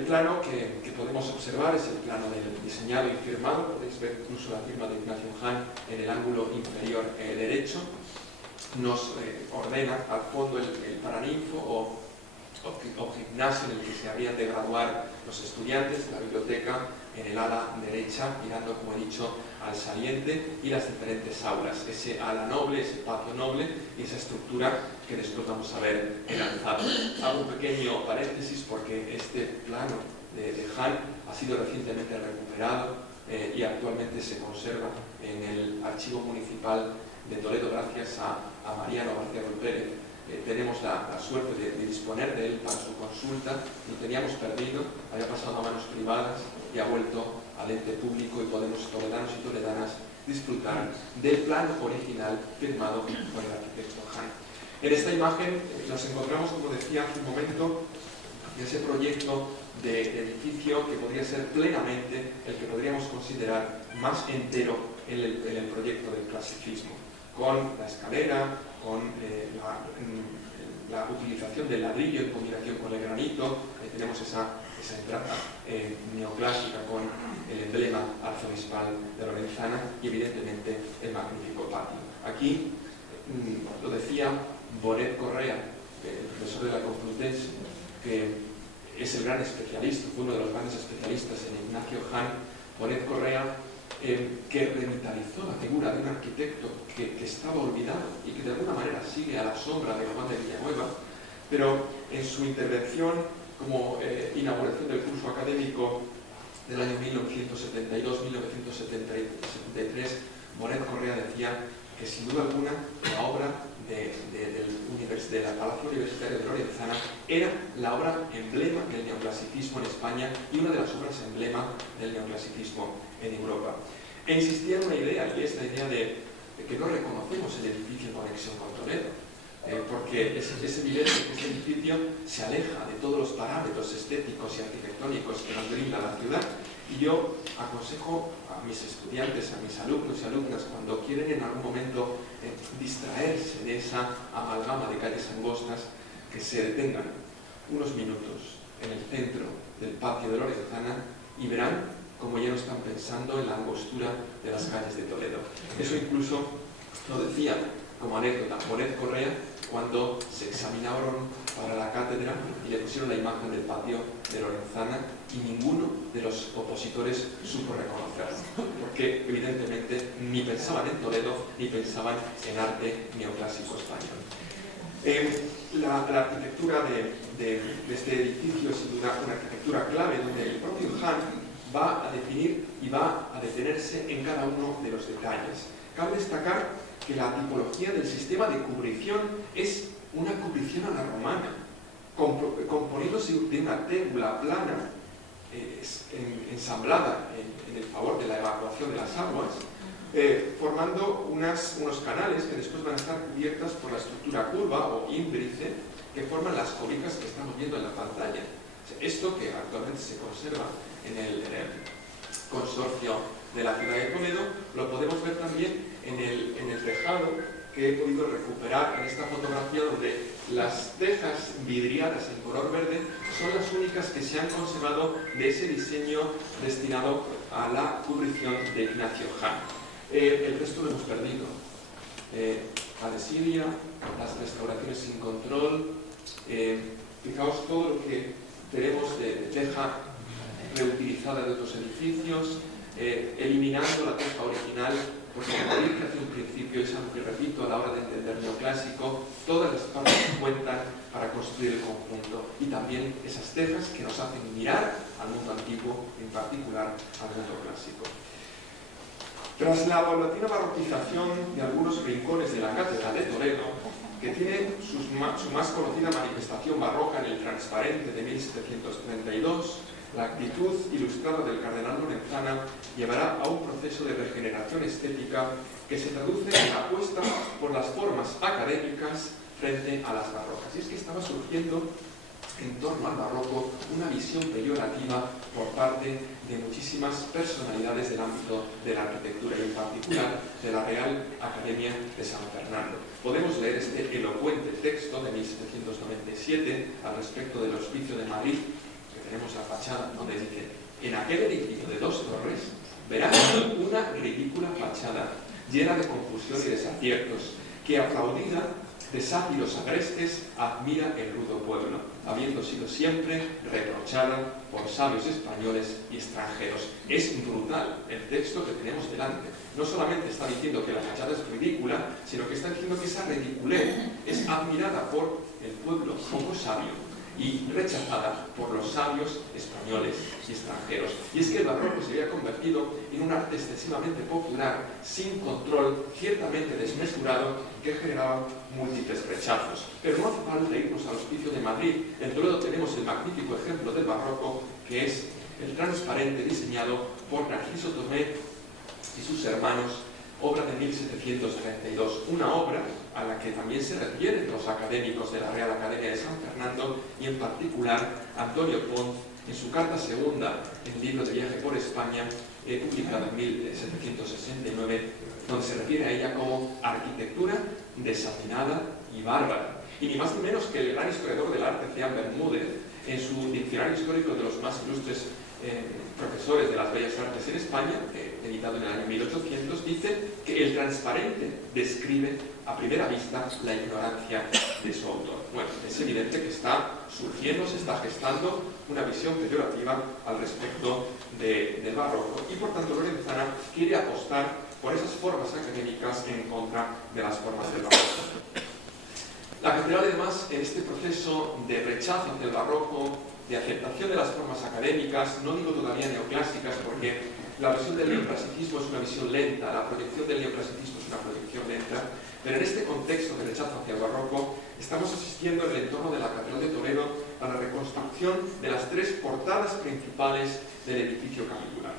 plano que podemos observar es el plano del diseñado y firmado. Podéis ver incluso la firma de Ignacio Hahn en el ángulo inferior derecho. Nos ordena al fondo el paraninfo o gimnasio en el que se habrían de graduar los estudiantes, la biblioteca en el ala derecha, mirando, como he dicho, al saliente, y las diferentes aulas, ese ala noble, ese patio noble y esa estructura que después vamos a ver enalzada. Hago un pequeño paréntesis porque este plano de Hahn ha sido recientemente recuperado y actualmente se conserva en el Archivo Municipal de Toledo gracias a Mariano García Pérez. Tenemos la suerte de disponer de él para su consulta. Lo teníamos perdido, había pasado a manos privadas y ha vuelto al ente público, y podemos, toledanos y toledanas, disfrutar del plano original firmado por el arquitecto Hahn. En esta imagen nos encontramos, como decía hace un momento, en ese proyecto de edificio que podría ser plenamente el que podríamos considerar más entero en el proyecto del clasicismo, con la escalera, con la utilización del ladrillo en combinación con el granito. Tenemos esa entrada neoclásica con el emblema arzobispal de Lorenzana y evidentemente el magnífico patio. Aquí, lo decía Bonet Correa, el profesor de la Complutense, que es el gran especialista, fue uno de los grandes especialistas en Ignacio Hahn. Bonet Correa, que revitalizó la figura de un arquitecto que estaba olvidado y que de alguna manera sigue a la sombra de Juan de Villanueva, pero en su intervención como inauguración del curso académico del año 1972-1973, Bonet Correa decía que sin duda alguna la obra del Palacio Universitario de Lorenzana era la obra emblema del neoclasicismo en España y una de las obras emblema del neoclasicismo en Europa. E insistía en una idea, y es la idea de que no reconocemos el edificio en conexión con Toledo, porque es evidente que este edificio se aleja de todos los parámetros estéticos y arquitectónicos que nos brinda la ciudad. Y yo aconsejo a mis estudiantes, a mis alumnos y alumnas, cuando quieren en algún momento distraerse de esa amalgama de calles angostas, que se detengan unos minutos en el centro del patio de Lorenzana y verán como ya no están pensando en la angostura de las calles de Toledo. Eso incluso lo decía como anécdota Bonet Correa cuando se examinaron para la cátedra y le pusieron la imagen del patio de Lorenzana, y ninguno de los opositores supo reconocerlo, porque evidentemente ni pensaban en Toledo ni pensaban en arte neoclásico español. La arquitectura de este edificio es sin duda una arquitectura clave, donde el propio Hahn va a definir y va a detenerse en cada uno de los detalles. Cabe destacar que la tipología del sistema de cubrición es una cubrición a la romana, componiéndose de una tégula plana ensamblada en el favor de la evacuación de las aguas, formando unos canales que después van a estar cubiertas por la estructura curva o índice que forman las cobijas que estamos viendo en la pantalla. Esto que actualmente se conserva en el consorcio de la ciudad de Toledo, lo podemos ver también en el tejado que he podido recuperar en esta fotografía, donde las tejas vidriadas en color verde son las únicas que se han conservado de ese diseño destinado a la cubrición de Ignacio Jano. El resto lo hemos perdido. La desidia, las restauraciones sin control, fijaos todo lo que tenemos de teja reutilizada de otros edificios, eliminando la teja original, porque como dije hace un principio, es algo que repito a la hora de entender neoclásico, todas las partes cuentan para construir el conjunto, y también esas tejas que nos hacen mirar al mundo antiguo, en particular al mundo clásico. Tras la paulatina barroquización de algunos rincones de la Catedral de Toledo, que tiene su más conocida manifestación barroca en el Transparente de 1732, la actitud ilustrada del cardenal Lorenzana llevará a un proceso de regeneración estética que se traduce en la apuesta por las formas académicas frente a las barrocas. Y es que estaba surgiendo en torno al barroco una visión peyorativa por parte de muchísimas personalidades del ámbito de la arquitectura y en particular de la Real Academia de San Fernando. Podemos leer este elocuente texto de 1797 al respecto del Hospicio de Madrid, que tenemos la fachada donde dice: en aquel edificio de 2 torres verás una ridícula fachada llena de confusión y desaciertos, que aplaudida de sátiros agrestes admira el rudo pueblo, habiendo sido siempre reprochada por sabios españoles y extranjeros. Es brutal el texto que tenemos delante. No solamente está diciendo que la fachada es ridícula, sino que está diciendo que esa ridiculez es admirada por el pueblo poco sabio y rechazada por los sabios españoles y extranjeros. Y es que el barroco se había convertido en un arte excesivamente popular, sin control, ciertamente desmesurado, que generaba múltiples rechazos. Pero no hace falta irnos al Hospicio de Madrid. En Toledo tenemos el magnífico ejemplo del barroco, que es el Transparente, diseñado por Narciso Tomé y sus hermanos, obra de 1732, una obra a la que también se refieren los académicos de la Real Academia de San Fernando, y en particular Antonio Pons en su carta segunda, el libro de viaje por España, publicado en 1769, donde se refiere a ella como arquitectura desafinada y bárbara. Y ni más ni menos que el gran historiador del arte, Cian Bermúdez, en su diccionario histórico de los más ilustres profesores de las bellas artes en España, editado en el año 1800, dice que el Transparente describe a primera vista la ignorancia de su autor. Bueno, es evidente que está surgiendo, se está gestando una visión peyorativa al respecto del barroco, y por tanto Lorenzana quiere apostar por esas formas académicas en contra de las formas del barroco. La catedral, además, en este proceso de rechazo ante el barroco, de aceptación de las formas académicas, no digo todavía neoclásicas, porque la visión del neoclasicismo es una visión lenta, la proyección del neoclasicismo es una proyección lenta, pero en este contexto de rechazo hacia el barroco estamos asistiendo en el entorno de la Catedral de Toledo a la reconstrucción de las 3 portadas principales del edificio capitular.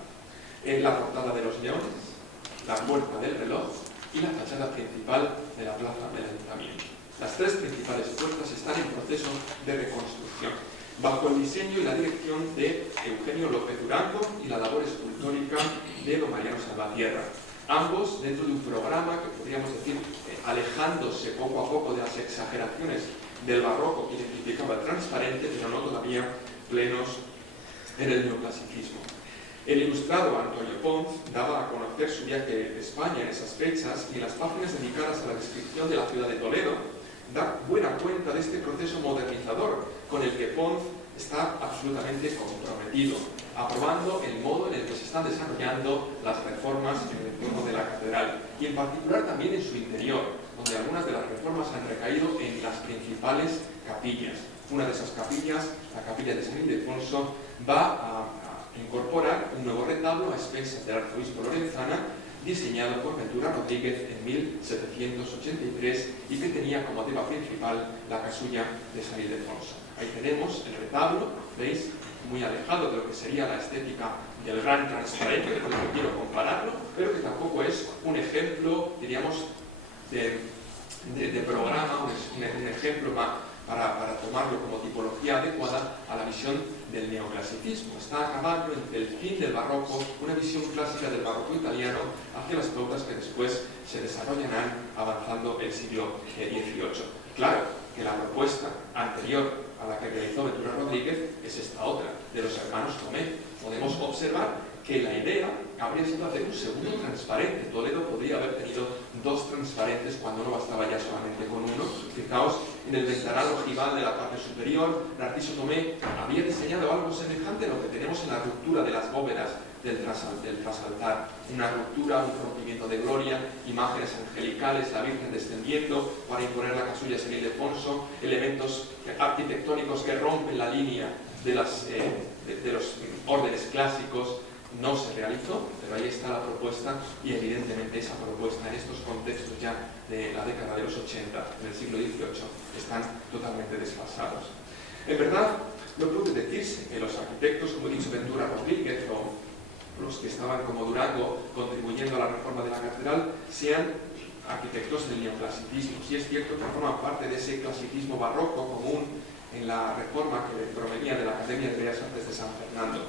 La portada de los leones, la puerta del reloj y la fachada principal de la plaza del Ayuntamiento. Las 3 principales puertas están en proceso de reconstrucción, bajo el diseño y la dirección de Eugenio López Durango y la labor escultórica de don Mariano Salvatierra. Ambos dentro de un programa que podríamos decir alejándose poco a poco de las exageraciones del barroco que identificaba el Transparente, pero no todavía plenos en el neoclasicismo. El ilustrado Antonio Pons daba a conocer su viaje a España en esas fechas, y en las páginas dedicadas a la descripción de la ciudad de Toledo da buena cuenta de este proceso modernizador con el que Pons está absolutamente comprometido, aprobando el modo en el que se están desarrollando las reformas en el entorno de la catedral, y en particular también en su interior, donde algunas de las reformas han recaído en las principales capillas. Una de esas capillas, la capilla de San Ildefonso, va a incorporar un nuevo retablo a expensas del arzobispo Lorenzana, diseñado por Ventura Rodríguez en 1783 y que tenía como tema principal la casulla de San Ildefonso. Ahí tenemos el retablo, ¿veis? Muy alejado de lo que sería la estética del gran Transparente, con el que quiero compararlo, pero que tampoco es un ejemplo, diríamos, de programa, un ejemplo para tomarlo como tipología adecuada a la visión del neoclasicismo. Está acabando entre el fin del barroco, una visión clásica del barroco italiano, hacia las pautas que después se desarrollarán avanzando el siglo XVIII. Claro que la propuesta anterior a la que realizó Ventura Rodríguez es esta otra, de los hermanos Tomé. Podemos observar que la idea habría sido hacer un segundo transparente. Toledo podría haber tenido 2 transparentes cuando no bastaba ya solamente con uno. Fijaos, en el ventanal ojival de la parte superior, Narciso Tomé había diseñado algo semejante a lo que tenemos en la ruptura de las bóvedas del trasaltar. Una ruptura, un rompimiento de gloria, imágenes angelicales, la Virgen descendiendo para imponer la casulla San Ildefonso, elementos arquitectónicos que rompen la línea de los órdenes clásicos. No se realizó, pero ahí está la propuesta, y evidentemente esa propuesta en estos contextos ya de la década de los 80, del siglo XVIII, están totalmente desfasados. En verdad, no puede decirse que los arquitectos, como he dicho, Ventura Rodríguez o los que estaban como Durango contribuyendo a la reforma de la catedral, sean arquitectos del neoclasicismo. Sí es cierto que forman parte de ese clasicismo barroco común en la reforma que provenía de la Academia de Bellas Artes de San Fernando.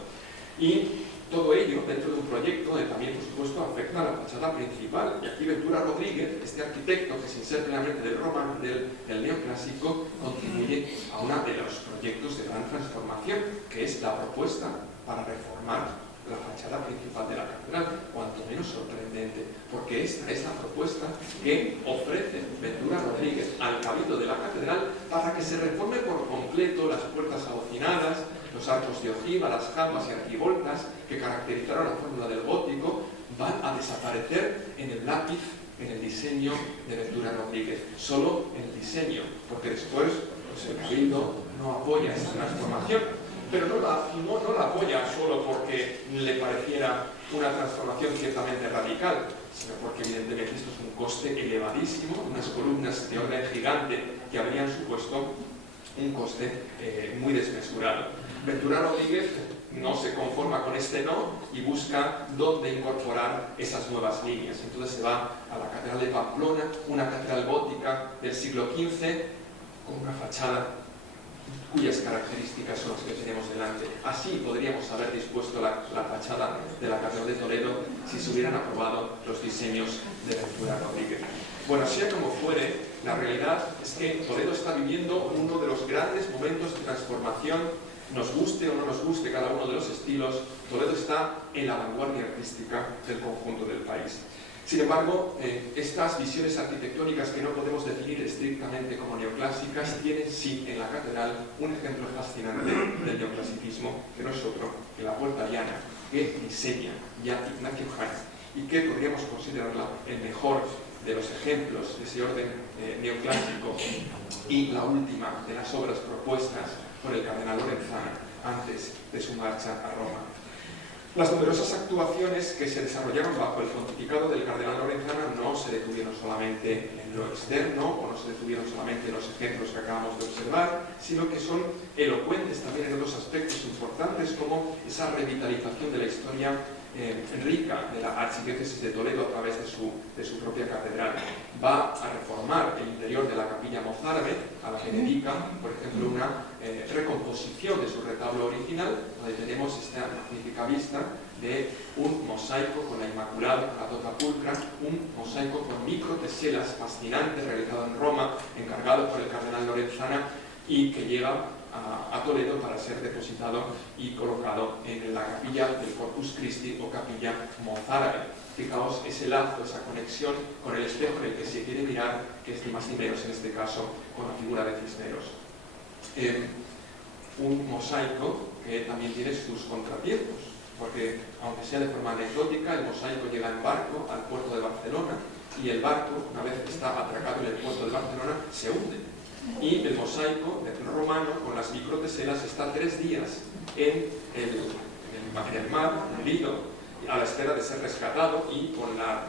Y todo ello dentro de un proyecto que también, por supuesto, afecta a la fachada principal. Y aquí Ventura Rodríguez, este arquitecto que sin ser plenamente del neoclásico, contribuye a uno de los proyectos de gran transformación, que es la propuesta para reformar la fachada principal de la catedral, cuanto menos sorprendente, porque esta es la propuesta que ofrece Ventura Rodríguez al cabildo de la catedral para que se reforme por completo las puertas abocinadas, los arcos de ojiva, las jambas y arquivoltas que caracterizaron la fórmula del gótico, van a desaparecer en el lápiz, en el diseño de Ventura Rodríguez. Solo en el diseño, porque después pues, el cabildo no apoya esa transformación. Pero no la apoya solo porque le pareciera una transformación ciertamente radical, sino porque evidentemente esto es un coste elevadísimo, unas columnas de orden gigante que habrían supuesto un coste muy desmesurado. Ventura Rodríguez no se conforma con este no y busca dónde incorporar esas nuevas líneas. Entonces se va a la Catedral de Pamplona, una catedral gótica del siglo XV, con una fachada cuyas características son las que tenemos delante. Así podríamos haber dispuesto la fachada de la Catedral de Toledo si se hubieran aprobado los diseños de Ventura Rodríguez. Bueno, sea como fuere, la realidad es que Toledo está viviendo uno de los grandes momentos de transformación. Nos guste o no nos guste cada uno de los estilos, Toledo está en la vanguardia artística del conjunto del país. Sin embargo, estas visiones arquitectónicas que no podemos definir estrictamente como neoclásicas tienen sí en la catedral un ejemplo fascinante del neoclasicismo, que no es otro que la Puerta Llana, que diseña ya Ignacio Jaén y que podríamos considerarla el mejor de los ejemplos de ese orden neoclásico y la última de las obras propuestas por el cardenal Lorenzana antes de su marcha a Roma. Las numerosas actuaciones que se desarrollaron bajo el pontificado del cardenal Lorenzana no se detuvieron solamente en lo externo o no se detuvieron solamente en los ejemplos que acabamos de observar, sino que son elocuentes también en otros aspectos importantes, como esa revitalización de la historia rica de la archidiócesis de Toledo a través de su propia catedral. Va a reformar el interior de la capilla mozárabe, a la que dedica, por ejemplo, una recomposición de su retablo original, donde tenemos esta magnífica vista de un mosaico con la Inmaculada, con la Tota Pulcra, un mosaico con microteselas fascinantes realizado en Roma, encargado por el cardenal Lorenzana, y que llega a Toledo para ser depositado y colocado en la capilla del Corpus Christi o capilla mozárabe. Fijaos ese lazo, esa conexión con el espejo en el que se quiere mirar, que es ni más ni menos en este caso con la figura de Cisneros. Un mosaico que también tiene sus contratiempos, porque aunque sea de forma anecdótica, el mosaico llega en barco al puerto de Barcelona y el barco, una vez que está atracado en el puerto de Barcelona, se hunde. Y el mosaico romano con las microteselas está 3 días en el mar, hundido, a la espera de ser rescatado, y con la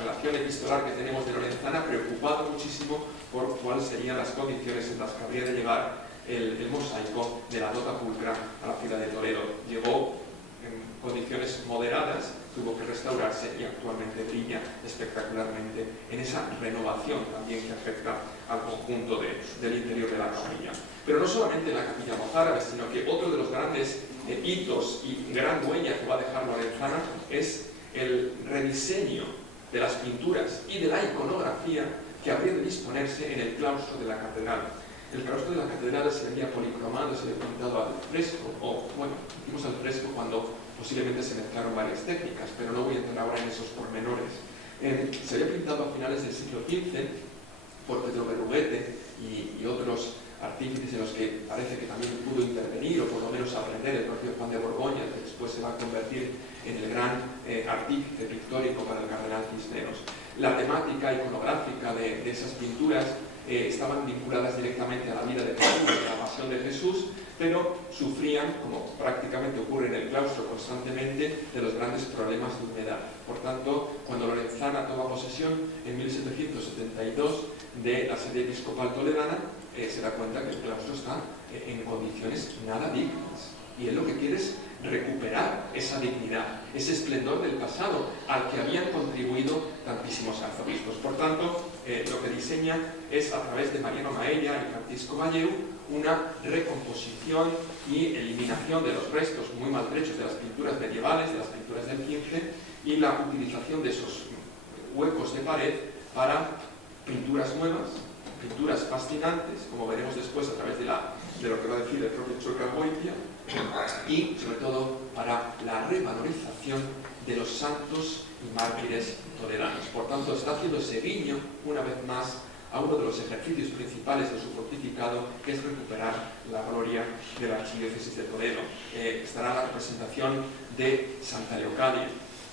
relación epistolar que tenemos de Lorenzana, preocupado muchísimo por cuáles serían las condiciones en las que habría de llegar el mosaico de la Tota Pulcra a la ciudad de Toledo. Llegó en condiciones moderadas, tuvo que restaurarse y actualmente brilla espectacularmente en esa renovación también que afecta al conjunto del interior de la capilla. Pero no solamente la capilla mozárabe, sino que otro de los grandes hitos y gran huella que va a dejar Lorenzana es el rediseño de las pinturas y de la iconografía que habría de disponerse en el claustro de la catedral. El claustro de la catedral se veía policromado, se había pintado al fresco, o bueno, hicimos al fresco cuando posiblemente se mezclaron varias técnicas, pero no voy a entrar ahora en esos pormenores. Se había pintado a finales del siglo XV por Pedro Berruguete y otros artífices en los que parece que también pudo intervenir, o por lo menos aprender, el propio Juan de Borgoña, que después se va a convertir en el gran artífice pictórico para el cardenal Cisneros. La temática iconográfica de esas pinturas estaban vinculadas directamente a la vida de Jesús, a la pasión de Jesús, pero sufrían, como prácticamente ocurre en el claustro constantemente, de los grandes problemas de humedad. Por tanto, cuando Lorenzana toma posesión en 1772 de la sede episcopal toledana, se da cuenta que el claustro está en condiciones nada dignas. Y él lo que quiere es recuperar esa dignidad, ese esplendor del pasado al que habían contribuido tantísimos arzobispos. Por tanto, lo que diseña es, a través de Mariano Maella y Francisco Valleu, una recomposición y eliminación de los restos muy maltrechos de las pinturas medievales, de las pinturas del XV, y la utilización de esos huecos de pared para pinturas nuevas, pinturas fascinantes, como veremos después a través de lo que va a decir el propio Chocagoitia, y sobre todo para la revalorización de los santos y mártires toledanos. Por tanto, está haciendo ese guiño, una vez más, a uno de los ejercicios principales de su pontificado, que es recuperar la gloria de la archidiócesis de Toledo. Estará la representación de Santa Leocadia,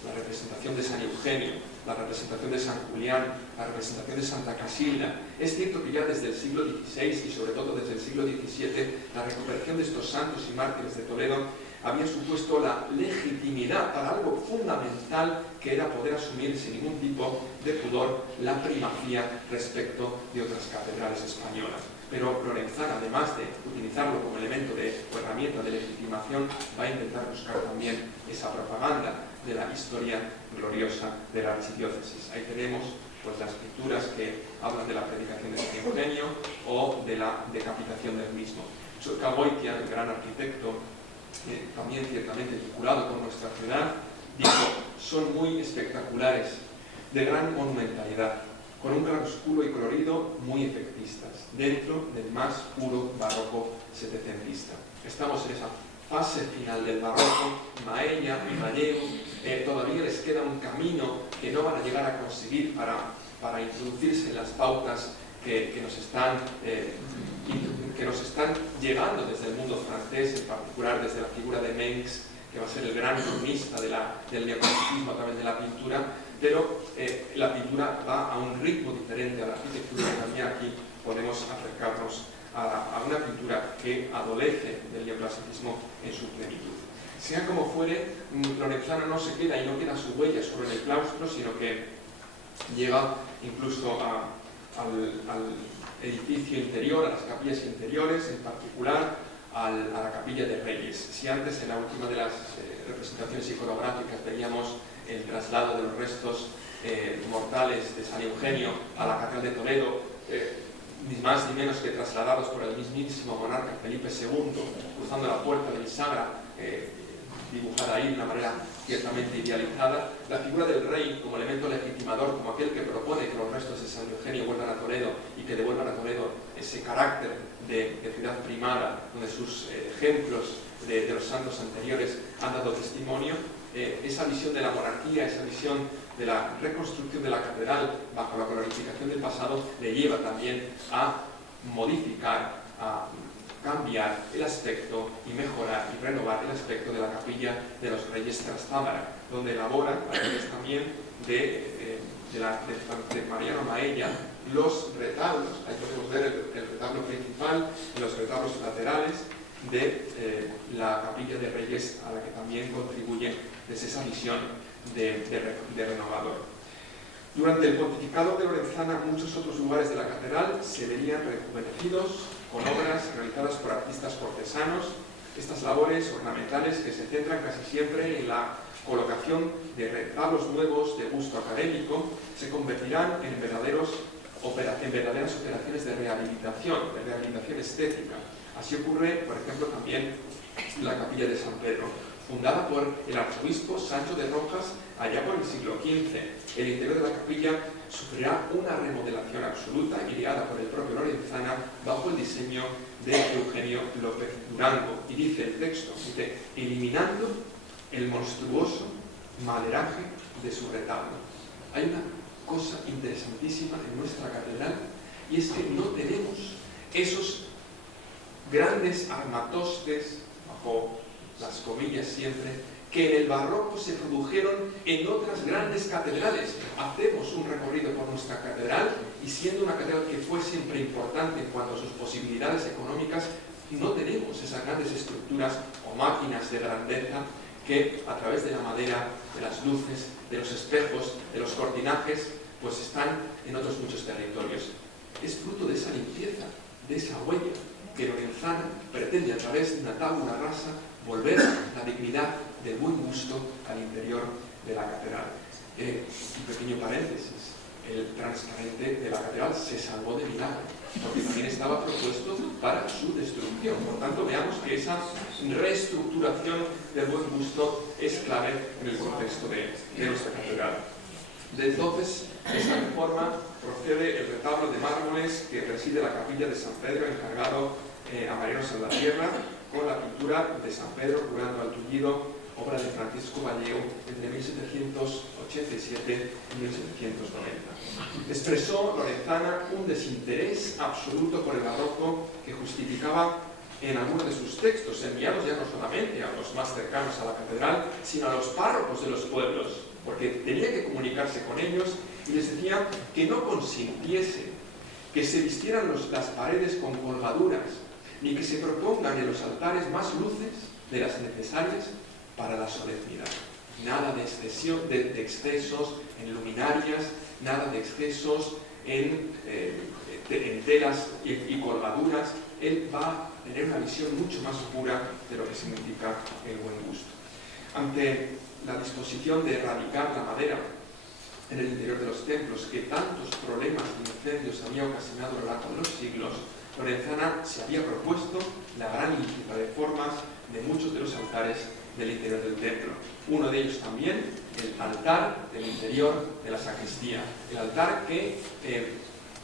la representación de San Eugenio, la representación de San Julián, la representación de Santa Casilda. Es cierto que ya desde el siglo XVI y sobre todo desde el siglo XVII, la recuperación de estos santos y mártires de Toledo había supuesto la legitimidad para algo fundamental, que era poder asumir sin ningún tipo de pudor la primacía respecto de otras catedrales españolas. Pero Lorenzana, además de utilizarlo como elemento o herramienta de legitimación, va a intentar buscar también esa propaganda de la historia gloriosa de la archidiócesis. Ahí tenemos pues las pinturas que hablan de la predicación de San Eugenio o de la decapitación del mismo. Chocagoitia, el gran arquitecto, también ciertamente vinculado con nuestra ciudad, dijo: son muy espectaculares, de gran monumentalidad, con un claroscuro y colorido muy efectistas, dentro del más puro barroco setecentista. Estamos en esa fase final del barroco. Maella y Valleu todavía les queda un camino que no van a llegar a conseguir para introducirse en las pautas que nos están llegando desde el mundo francés, en particular desde la figura de Mengs, que va a ser el gran cronista del neoclasicismo a través de la pintura, pero la pintura va a un ritmo diferente a la arquitectura, y también aquí podemos acercarnos a una pintura que adolece del neoclasicismo en su plenitud. Sea como fuere, Lorenzana no se queda y no queda su huella sobre el claustro, sino que llega incluso al edificio interior, a las capillas interiores, en particular a la capilla de Reyes. Si antes en la última de las representaciones iconográficas veíamos el traslado de los restos mortales de San Eugenio a la catedral de Toledo, ni más ni menos que trasladados por el mismísimo monarca Felipe II, cruzando la puerta de bisagra, dibujada ahí de una manera ciertamente idealizada, la figura del rey como elemento legitimador, como aquel que propone que los restos de San Eugenio vuelvan a Toledo y que devuelvan a Toledo ese carácter de ciudad primada, donde sus ejemplos de los santos anteriores han dado testimonio. Esa visión de la monarquía, esa visión de la reconstrucción de la catedral bajo la glorificación del pasado, le lleva también a modificar, a cambiar el aspecto y mejorar y renovar el aspecto de la capilla de los Reyes Trastámara, donde elabora, a través también de Mariano Maella, los retablos. Ahí podemos ver el retablo principal y los retablos laterales de la capilla de Reyes, a la que también contribuye desde esa visión de renovador. Durante el pontificado de Lorenzana, muchos otros lugares de la catedral se verían rejuvenecidos con obras realizadas por artistas cortesanos, Estas labores ornamentales que se centran casi siempre en la colocación de retablos nuevos de gusto académico se convertirán en verdaderas operaciones de rehabilitación estética. Así ocurre, por ejemplo, también en la capilla de San Pedro, fundada por el arzobispo Sancho de Rojas allá por el siglo XV. El interior de la capilla sufrirá una remodelación absoluta ideada por el propio Lorenzana bajo el diseño de Eugenio López Durango. Y dice el texto, dice, eliminando el monstruoso maderaje de su retablo. Hay una cosa interesantísima en nuestra catedral, y es que no tenemos esos grandes armatostes, bajo las comillas siempre, que en el barroco se produjeron en otras grandes catedrales. Hacemos un recorrido por nuestra catedral y, siendo una catedral que fue siempre importante en cuanto a sus posibilidades económicas, no tenemos esas grandes estructuras o máquinas de grandeza que, a través de la madera, de las luces, de los espejos, de los cortinajes, pues están en otros muchos territorios. Es fruto de esa limpieza, de esa huella, que Lorenzana pretende, a través de una tabula rasa, volver la dignidad del buen gusto al interior de la catedral. Un pequeño paréntesis: el transparente de la catedral se salvó de milagro, porque también estaba propuesto para su destrucción. Por tanto, veamos que esa reestructuración del buen gusto es clave en el contexto de nuestra catedral. De entonces, de esta reforma procede el retablo de mármoles que preside la capilla de San Pedro, encargado a Mariano Salvatierra, con la pintura de San Pedro curando al tullido, obra de Francisco Valleo entre 1787 y 1790. Expresó Lorenzana un desinterés absoluto por el barroco que justificaba en algunos de sus textos, enviados ya no solamente a los más cercanos a la catedral, sino a los párrocos de los pueblos, porque tenía que comunicarse con ellos, y les decía que no consintiese que se vistieran las paredes con colgaduras, ni que se propongan en los altares más luces de las necesarias para la solemnidad. Nada de excesos en luminarias, nada de excesos en telas y colgaduras. Él va a tener una visión mucho más pura de lo que significa el buen gusto. Ante la disposición de erradicar la madera en el interior de los templos, que tantos problemas de incendios había ocasionado a lo largo de los siglos, Lorenzana se había propuesto la gran limpieza de formas de muchos de los altares del interior del templo. Uno de ellos también, el altar del interior de la sacristía, el altar que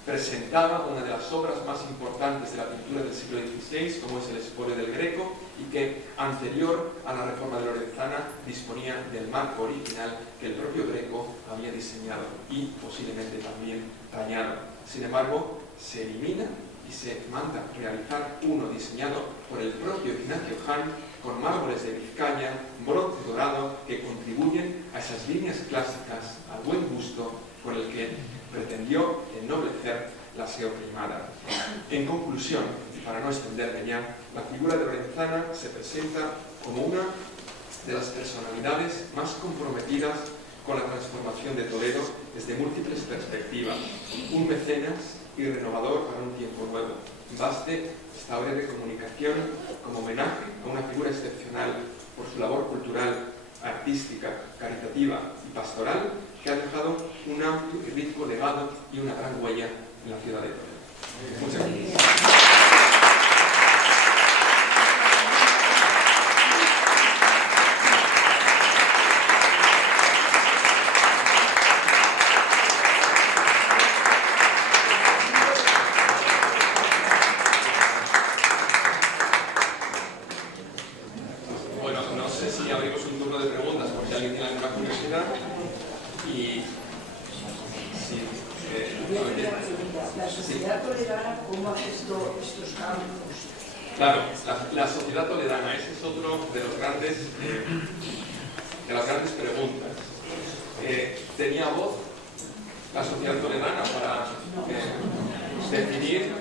presentaba una de las obras más importantes de la pintura del siglo XVI, como es el Espolio del Greco, y que, anterior a la reforma de Lorenzana, disponía del marco original que el propio Greco había diseñado y posiblemente también tallado. Sin embargo, se elimina y se manda realizar uno diseñado por el propio Ignacio Jan, con mármoles de Vizcaya, bronce dorado, que contribuyen a esas líneas clásicas, al buen gusto con el que pretendió ennoblecer la SEO primada. En conclusión, y para no extenderme ya, la figura de Lorenzana se presenta como una de las personalidades más comprometidas con la transformación de Toledo desde múltiples perspectivas. Un mecenas y renovador para un tiempo nuevo. Baste esta breve comunicación como homenaje a una figura excepcional por su labor cultural, artística, caritativa y pastoral, que ha dejado un amplio y rico legado y una gran huella en la ciudad de Toledo. Muchas gracias. Claro, la sociedad toledana, ese es otro de las grandes preguntas. ¿Tenía voz la sociedad toledana para definir,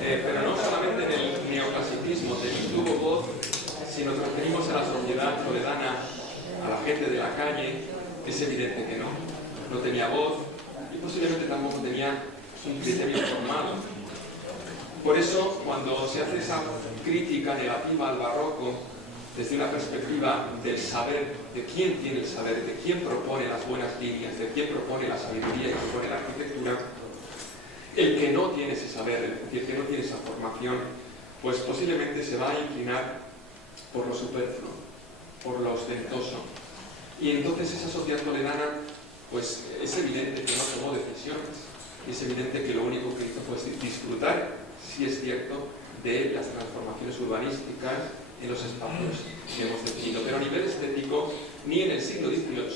pero no solamente en el neoclasicismo tuvo voz, si nos referimos a la sociedad toledana, a la gente de la calle? Es evidente que no tenía voz, y posiblemente tampoco tenía un criterio formado. Por eso, cuando se hace esa crítica negativa al barroco, desde una perspectiva del saber, de quién tiene el saber, de quién propone las buenas líneas, de quién propone la sabiduría y propone la arquitectura, el que no tiene ese saber, el que no tiene esa formación, pues posiblemente se va a inclinar por lo superfluo, por lo ostentoso. Y entonces esa sociedad toledana, pues es evidente que no tomó decisiones, y es evidente que lo único que hizo fue disfrutar, si es cierto, de las transformaciones urbanísticas en los espacios que hemos definido. Pero a nivel estético, ni en el siglo XVIII,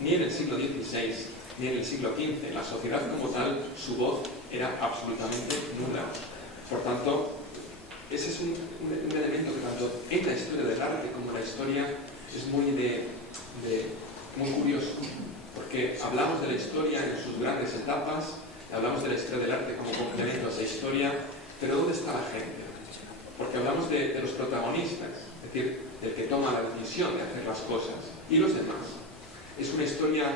ni en el siglo XVI, ni en el siglo XV, la sociedad como tal, su voz era absolutamente nula. Por tanto, ese es un elemento que tanto en la historia del arte como en la historia es muy curioso, porque hablamos de la historia en sus grandes etapas, hablamos de la historia del arte como complemento a esa historia, pero ¿dónde está la gente? Porque hablamos de los protagonistas, es decir, del que toma la decisión de hacer las cosas, y los demás. Es una historia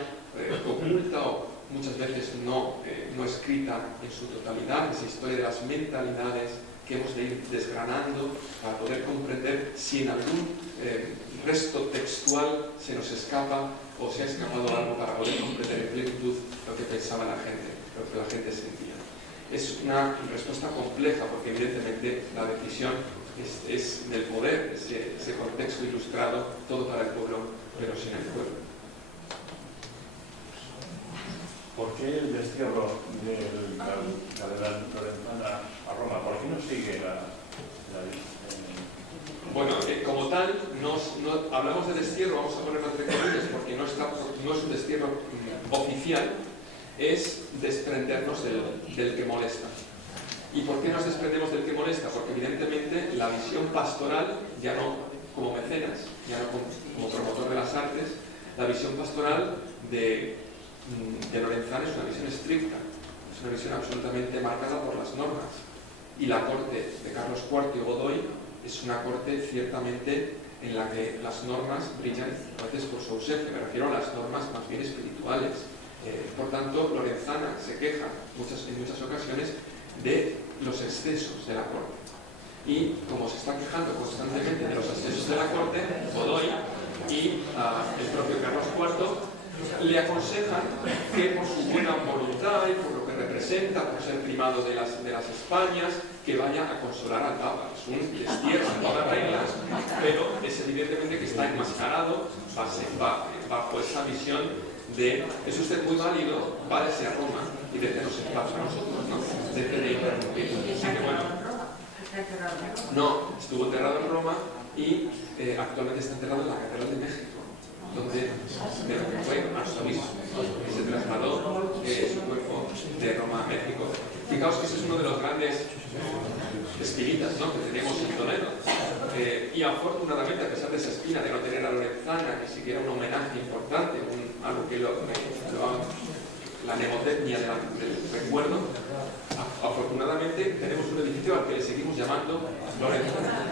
oculta o muchas veces no escrita en su totalidad, esa historia de las mentalidades que hemos de ir desgranando para poder comprender si en algún resto textual se nos escapa o se ha escapado algo para poder comprender en plenitud lo que pensaba la gente, lo que la gente sentía. Es una respuesta compleja porque evidentemente la decisión es del poder, ese contexto ilustrado, todo para el pueblo, pero sin el pueblo. ¿Por qué el destierro de la catedral lorenzana a Roma? ¿Por qué no sigue Bueno, como tal, hablamos de destierro, vamos a ponerlo entre comillas, porque no es un destierro oficial, es desprendernos del que molesta. ¿Y por qué nos desprendemos del que molesta? Porque evidentemente la visión pastoral, ya no como mecenas, ya no como promotor de las artes, la visión pastoral de Lorenzana es una visión estricta, es una visión absolutamente marcada por las normas. Y la corte de Carlos IV y Godoy es una corte ciertamente en la que las normas brillan a veces por su ausencia, me refiero a las normas más bien espirituales. Por tanto, Lorenzana se queja en muchas ocasiones de los excesos de la corte. Y como se está quejando constantemente de los excesos de la corte, Godoy y el propio Carlos IV le aconsejan que por su buena voluntad y por lo que representa, por ser primado de las Españas, que vaya a consolar al Papa. Es un destierro en todas reglas, pero es evidentemente que está enmascarado bajo esa visión de es usted muy válido, váyase a Roma y déjenos en paz a nosotros, ¿no? Deje de interrumpir. Así que bueno, no, estuvo enterrado en Roma y actualmente está enterrado en la Catedral de México, donde fue arzobispo, y se trasladó su cuerpo de Roma a México. Fijaos que ese es uno de los grandes espinitas, ¿no?, que tenemos en Toledo. Y afortunadamente, a pesar de esa espina de no tener a Lorenzana, que siquiera un homenaje importante, algo que la mnemotecnia del recuerdo, afortunadamente tenemos un edificio al que le seguimos llamando Lorenzana.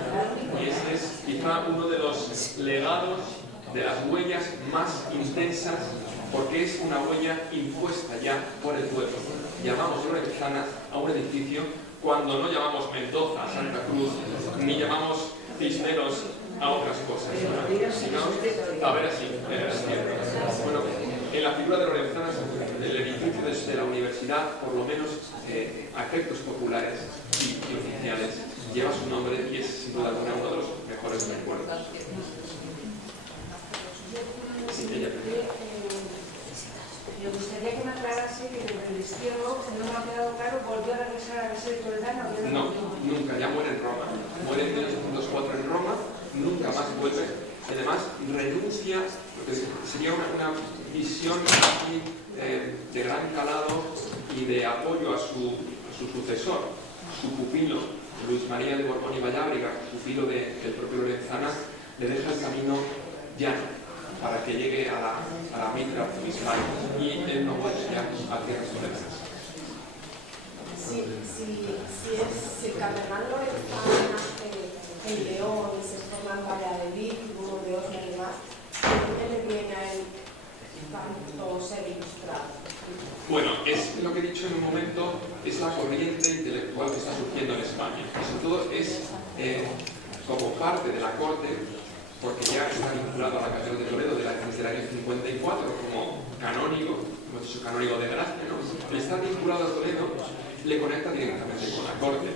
Y ese es quizá uno de los legados, de las huellas más intensas, porque es una huella impuesta ya por el pueblo. Llamamos Lorenzana a un edificio cuando no llamamos Mendoza a Santa Cruz, ni llamamos Cisneros a otras cosas. A ver así, bueno, en la figura de Lorenzana, el edificio de la universidad, por lo menos a efectos populares y oficiales, lleva su nombre y es sin duda alguna uno de los mejores recuerdos. Sí, ella. Me gustaría que me aclarase que el destierro, no me ha quedado claro, volvió a regresar a la sede toledana. No, nunca, ya muere en Roma. Muere en 1804 en Roma, nunca más vuelve. Además, renuncia, porque sería una visión aquí de gran calado y de apoyo a su sucesor, su pupilo, Luis María de Borbón y Vallábriga, pupilo del propio Lorenzana, le deja el camino llano para que llegue a la mitra arzobispal y él no vuelve ya a tierras toledanas. Si el cardenal Lorenzana nace en León y se forma en Valladolid, Burgos de Osma y demás, ¿por qué le viene a él tanto ser ilustrado? Bueno, es lo que he dicho en un momento, es la corriente intelectual intelectual que está surgiendo en España. Y sobre todo es como parte de la corte, porque ya está vinculado a la Catedral de Toledo desde el año 54 como canónigo, hemos dicho canónigo de gracia, ¿no? El estar vinculado a Toledo le conecta directamente con la corte.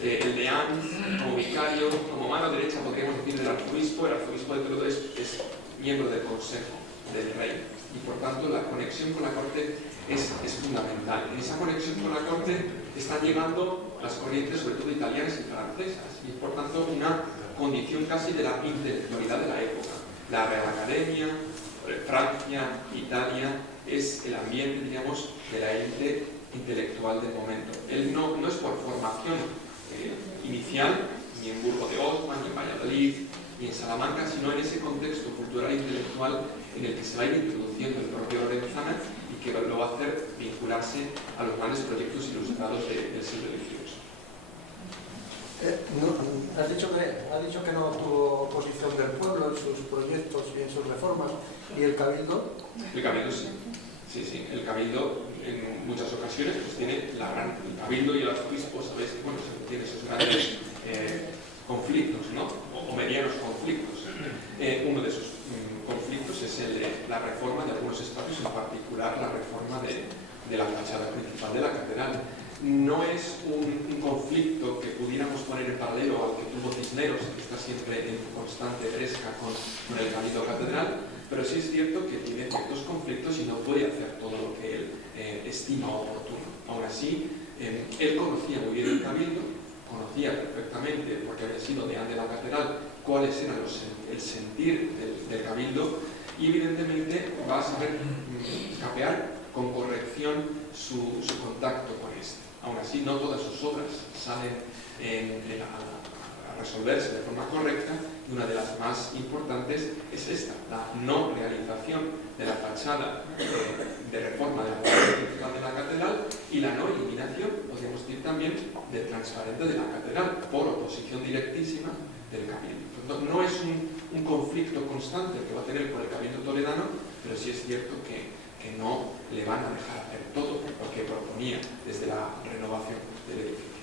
El deán, como vicario, como mano derecha, podríamos decir, del arzobispo. El arzobispo de Toledo es miembro del consejo del rey, y por tanto la conexión con la corte es fundamental. En esa conexión con la corte están llegando las corrientes, sobre todo italianas y francesas, y por tanto una condición casi de la intelectualidad de la época. La Real Academia, Francia, Italia, es el ambiente, digamos, de la élite intelectual del momento. Él no es por formación inicial, ni en Burgo de Osma, ni en Valladolid, ni en Salamanca, sino en ese contexto cultural e intelectual en el que se va a ir introduciendo el propio Lorenzana y que lo va a hacer vincularse a los grandes proyectos ilustrados del siglo XVIII. Has dicho que no tuvo oposición del pueblo en sus proyectos y en sus reformas. ¿Y el Cabildo? El Cabildo sí. Sí. El Cabildo en muchas ocasiones pues tiene el Cabildo y el arzobispo, sabéis que bueno, tiene esos grandes conflictos, ¿no? O medianos conflictos. Uno de esos conflictos es el de la reforma de algunos espacios, en particular la reforma de la fachada principal de la catedral. No es un conflicto que pudiéramos poner en paralelo al que tuvo Cisneros, que está siempre en constante fresca con el Cabildo Catedral, pero sí es cierto que tiene ciertos conflictos y no puede hacer todo lo que él estima oportuno. Aún así, él conocía muy bien el Cabildo, conocía perfectamente, porque había sido deán de la catedral, cuáles eran el sentir del Cabildo, y evidentemente va a saber capear con corrección su contacto con este. Aún así, no todas sus obras salen a resolverse de forma correcta, y una de las más importantes es esta, la no realización de la fachada de reforma de la fachada principal de la catedral y la no eliminación, podríamos decir también, del transparente de la catedral por oposición directísima del Cabildo. No es un conflicto constante que va a tener con el Cabildo toledano, pero sí es cierto que no le van a dejar hacer todo lo que proponía desde la renovación del edificio.